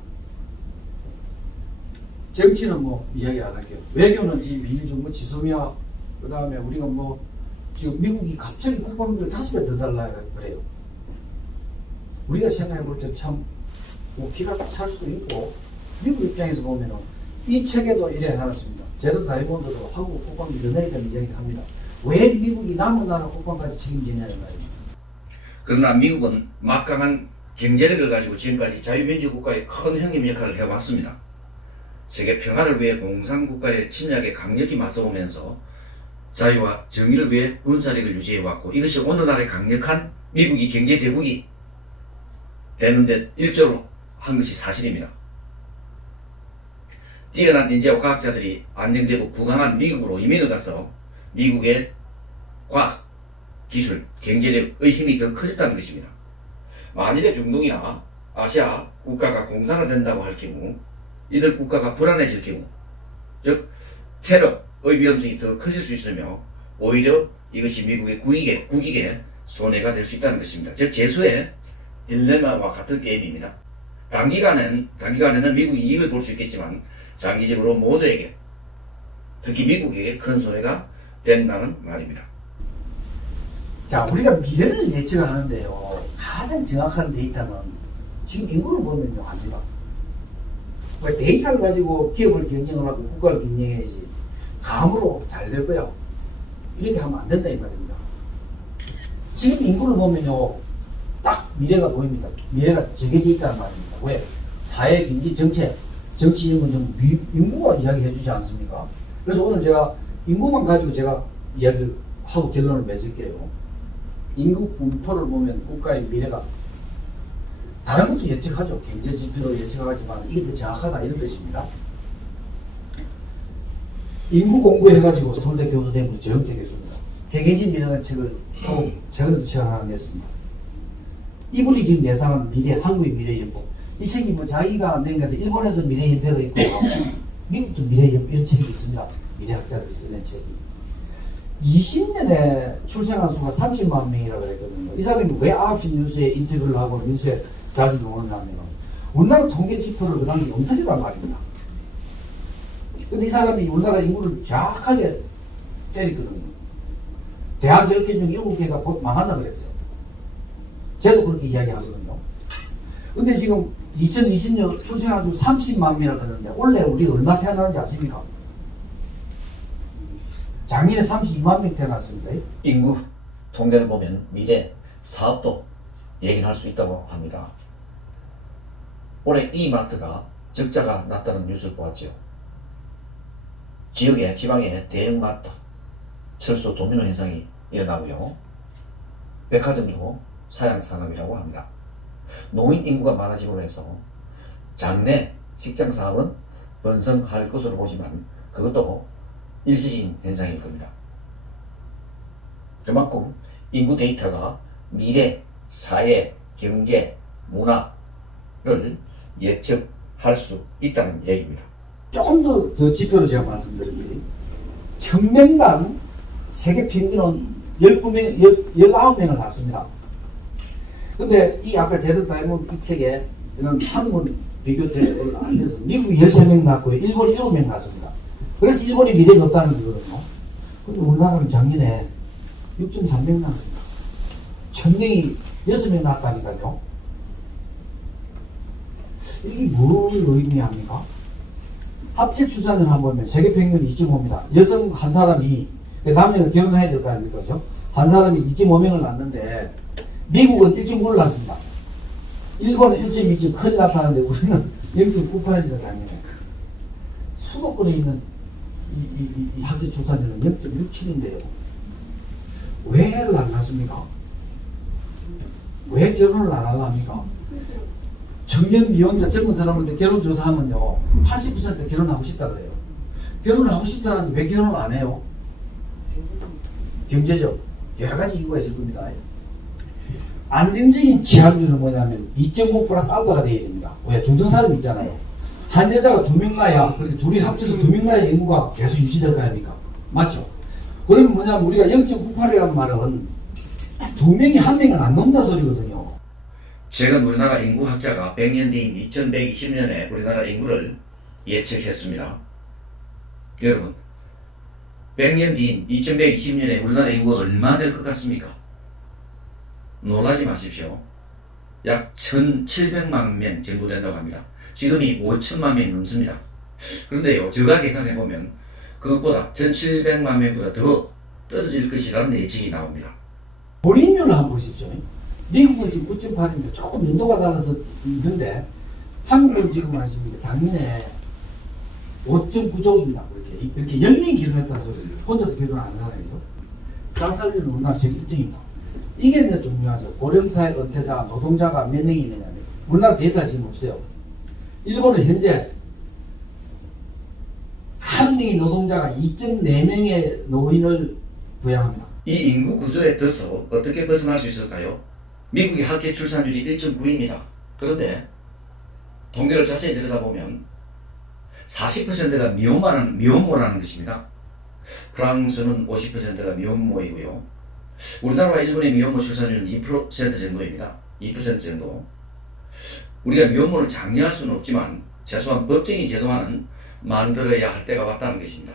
정치는 뭐 이야기 안 할게요. 외교는 이 미일 정부 지소미아, 그 다음에 우리가 뭐 지금 미국이 갑자기 국방비를 5배 더 달라 그래요. 우리가 생각해 볼 때 참 뭐 기가 찰 수도 있고, 미국 입장에서 보면은 이 책에도 이래 해놨습니다. 제도 다이본드도 한국 국방비 더 내야 되는 이야기를 합니다. 왜 미국이 남은 나라 국방까지 책임지냐는 말입니다. 그러나 미국은 막강한 경제력을 가지고 지금까지 자유민주국가의 큰 형님 역할을 해왔습니다. 세계 평화를 위해 공산국가의 침략에 강력히 맞서오면서 자유와 정의를 위해 군사력을 유지해왔고, 이것이 오늘날의 강력한 미국이 경제대국이 되는 데 일조를 한 것이 사실입니다. 뛰어난 인재와 과학자들이 안정되고 부강한 미국으로 이민을 가서 미국의 과학, 기술, 경제력의 힘이 더 커졌다는 것입니다. 만일에 중동이나 아시아 국가가 공산화 된다고 할 경우, 이들 국가가 불안해질 경우, 즉 테러의 위험성이 더 커질 수 있으며 오히려 이것이 미국의 국익에 손해가 될 수 있다는 것입니다. 즉 제수의 딜레마와 같은 게임입니다. 단기간에는 미국이 이익을 볼 수 있겠지만 장기적으로 모두에게, 특히 미국에게 큰 손해가 된다는 말입니다. 자, 우리가 미래를 예측을 하는데요, 가장 정확한 데이터는 지금 인구를 보면요, 아닙니다. 왜 데이터를 가지고 기업을 경영을 하고 국가를 경영해야지 감으로 잘 될 거야, 이렇게 하면 안 된다 이 말입니다. 지금 인구를 보면요, 딱 미래가 보입니다. 미래가 정해져 있다는 말입니다. 왜? 사회, 경제, 정책, 정치 이런 건 좀 인구가 이야기해 주지 않습니까? 그래서 오늘 제가 인구만 가지고 제가 이야기를 하고 결론을 맺을게요. 인구 분포를 보면 국가의 미래가, 다른 것도 예측하죠. 경제 지표로 예측하지만 이게 더 정확하다 이런 뜻입니다. 인구 공부해가지고 서울대 교수 된 분이 정영태 교수입니다. 정해진 미래라는 책을 최근에 책을 하나 냈습니다. 이분이 지금 예상한 미래, 한국의 미래 연봉. 이 책이 뭐 자기가 낸 건데, 일본에도 미래 연표가 있고, 미국도 미래 연표, 이런 책이 있습니다. 미래학자들이 쓰는 책이. 20년에 출생한 수가 30만 명이라고 했거든요. 이 사람이 왜 9시 뉴스에 인터뷰를 하고 뉴스에 자주 나오느냐면, 우리나라 통계 지표를 그 당시 엉터리란 말입니다. 근데 이 사람이 우리나라 인구를 정확하게 때렸거든요. 대학 10개 중 7개가 곧 망한다 그랬어요. 저도 그렇게 이야기하거든요. 근데 지금 2020년 출생한 수 30만 명이라고 그러는데, 원래 우리 얼마 태어났는지 아십니까? 작년에 32만 명 태어났습니다. 인구 통계를 보면 미래 사업도 얘기를 할 수 있다고 합니다. 올해 이마트가 적자가 났다는 뉴스를 보았죠. 지방에 대형마트, 철수 도미노 현상이 일어나고요. 백화점도 사양산업이라고 합니다. 노인 인구가 많아짐으로 해서 장내 식장 사업은 번성할 것으로 보지만 그것도 일시적인 현상일 겁니다. 그만큼 인구 데이터가 미래, 사회, 경제, 문화를 예측할 수 있다는 얘기입니다. 조금 더 지표로 제가 말씀드릴게요. 1000명당 세계 평균은 19명을 낳습니다. 근데 이 아까 제드 다이몬드 이 책에 이런 한문 비교대를 알려서 미국이 13명 낳고요, 일본이 7명 낳습니다. 그래서 일본이 미래가 없다는 거거든요. 근데 우리나라는 작년에 6.3명 낳습니다. 1000명이 6명 낳았다니까요. 이게 뭘 의미합니까? 합계 출산을 한번 보면 세계 평균 2.5입니다. 여성 한 사람이, 남녀가 결혼해야 될 거 아닙니까? 한 사람이 2.5명을 낳는데 미국은 1.9를 낳습니다. 일본은 1.2쯤 큰일 났다는데 우리는 0.98입니다. 작년에. 수도권에 있는 이 합계 출산율은 0.67인데요. 왜를 안 낳습니까? 왜 결혼을 안 하려합니까? 청년 미혼자 젊은 사람한테 결혼조사하면요, 80% 결혼하고 싶다 그래요. 결혼하고 싶다는데 왜 결혼을 안 해요? 경제적 여러 가지 이유가 있을 겁니다. 안정적인 취약률은 뭐냐면 2.5 플러스 알파가 되어야 됩니다. 왜? 중등사람 있잖아요. 한 여자가 2명 나야, 그렇게 둘이 합쳐서 2명 나야 인구가 계속 유지될 거 아닙니까? 맞죠? 그러면 뭐냐면 우리가 0.98이라는 말은 2명이 1명은 안 넘는다 소리거든요. 최근 우리나라 인구학자가 100년 뒤인 2120년에 우리나라 인구를 예측했습니다. 여러분, 100년 뒤인 2120년에 우리나라 인구가 얼마나 될 것 같습니까? 놀라지 마십시오. 약 1700만 명 정도 된다고 합니다. 지금이 5천만 명이 넘습니다. 그런데요, 제가 계산해보면 그것보다 1700만 명보다 더 떨어질 것이라는 예측이 나옵니다. 본인율을 한번 보십시오. 미국은 지금 9.8인데 조금 연도가 달라서 있는데 한국은 지금 아십니까? 작년에 5.9조입니다. 이렇게 10명 결혼했다는 소리를 혼자서 결혼 안 하나요? 자살률은 우리나라 제일 1등입니다. 이게 이제 중요하죠. 고령사회 은퇴자가 노동자가 몇 명이 있느냐. 우리나라 데이터 지금 없어요. 일본은 현재 한 명의 노동자가 2.4명의 노인을 부양합니다. 이 인구 구조에 더서 어떻게 벗어날 수 있을까요? 미국의 합계 출산율이 1.9입니다. 그런데 통계를 자세히 들여다보면 40%가 미혼모라는 것입니다. 프랑스는 50%가 미혼모이고요. 우리나라와 일본의 미혼모 출산율은 2% 정도입니다. 2% 정도. 우리가 미혼모를 장려할 수는 없지만 최소한 법적인 제도화는 만들어야 할 때가 왔다는 것입니다.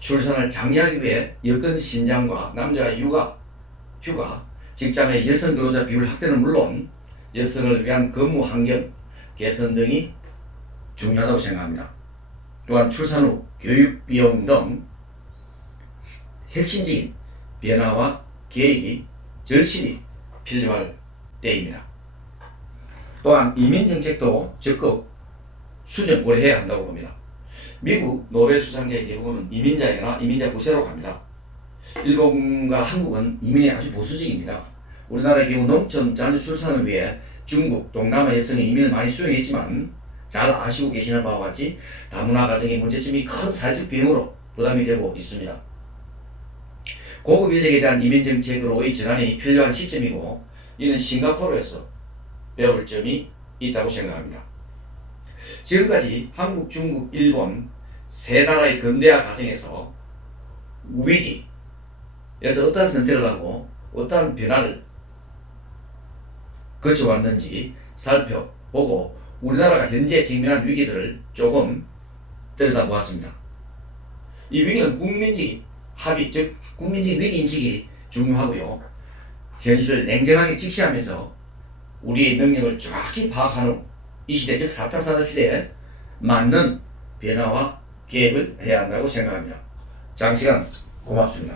출산을 장려하기 위해 여건 신장과 남자의 휴가, 직장의 여성 근로자 비율 확대는 물론 여성을 위한 근무 환경 개선 등이 중요하다고 생각합니다. 또한 출산 후 교육 비용 등 핵심적인 변화와 계획이 절실히 필요할 때입니다. 또한 이민 정책도 적극 수정 고려해야 한다고 봅니다. 미국 노벨 수상자의 대부분은 이민자이거나 이민자 9세로 갑니다. 일본과 한국은 이민이 아주 보수적입니다. 우리나라의 경우 농촌 자녀 출산을 위해 중국, 동남아 여성의 이민을 많이 수용했지만 잘 아시고 계시는 바와 같이 다문화 가정의 문제점이 큰 사회적 비용으로 부담이 되고 있습니다. 고급 인력에 대한 이민 정책으로의 전환이 필요한 시점이고 이는 싱가포르에서 배울 점이 있다고 생각합니다. 지금까지 한국, 중국, 일본 세 나라의 근대화 과정에서 위기에서 어떠한 선택을 하고 어떠한 변화를 거쳐왔는지 살펴보고 우리나라가 현재 직면한 위기들을 조금 들여다보았습니다. 이 위기는 국민적 합의, 즉 국민적 위기인식이 중요하고요. 현실을 냉정하게 직시하면서 우리의 능력을 정확히 파악한 후 이 시대, 즉 4차 산업시대에 맞는 변화와 계획을 해야 한다고 생각합니다. 장시간 고맙습니다.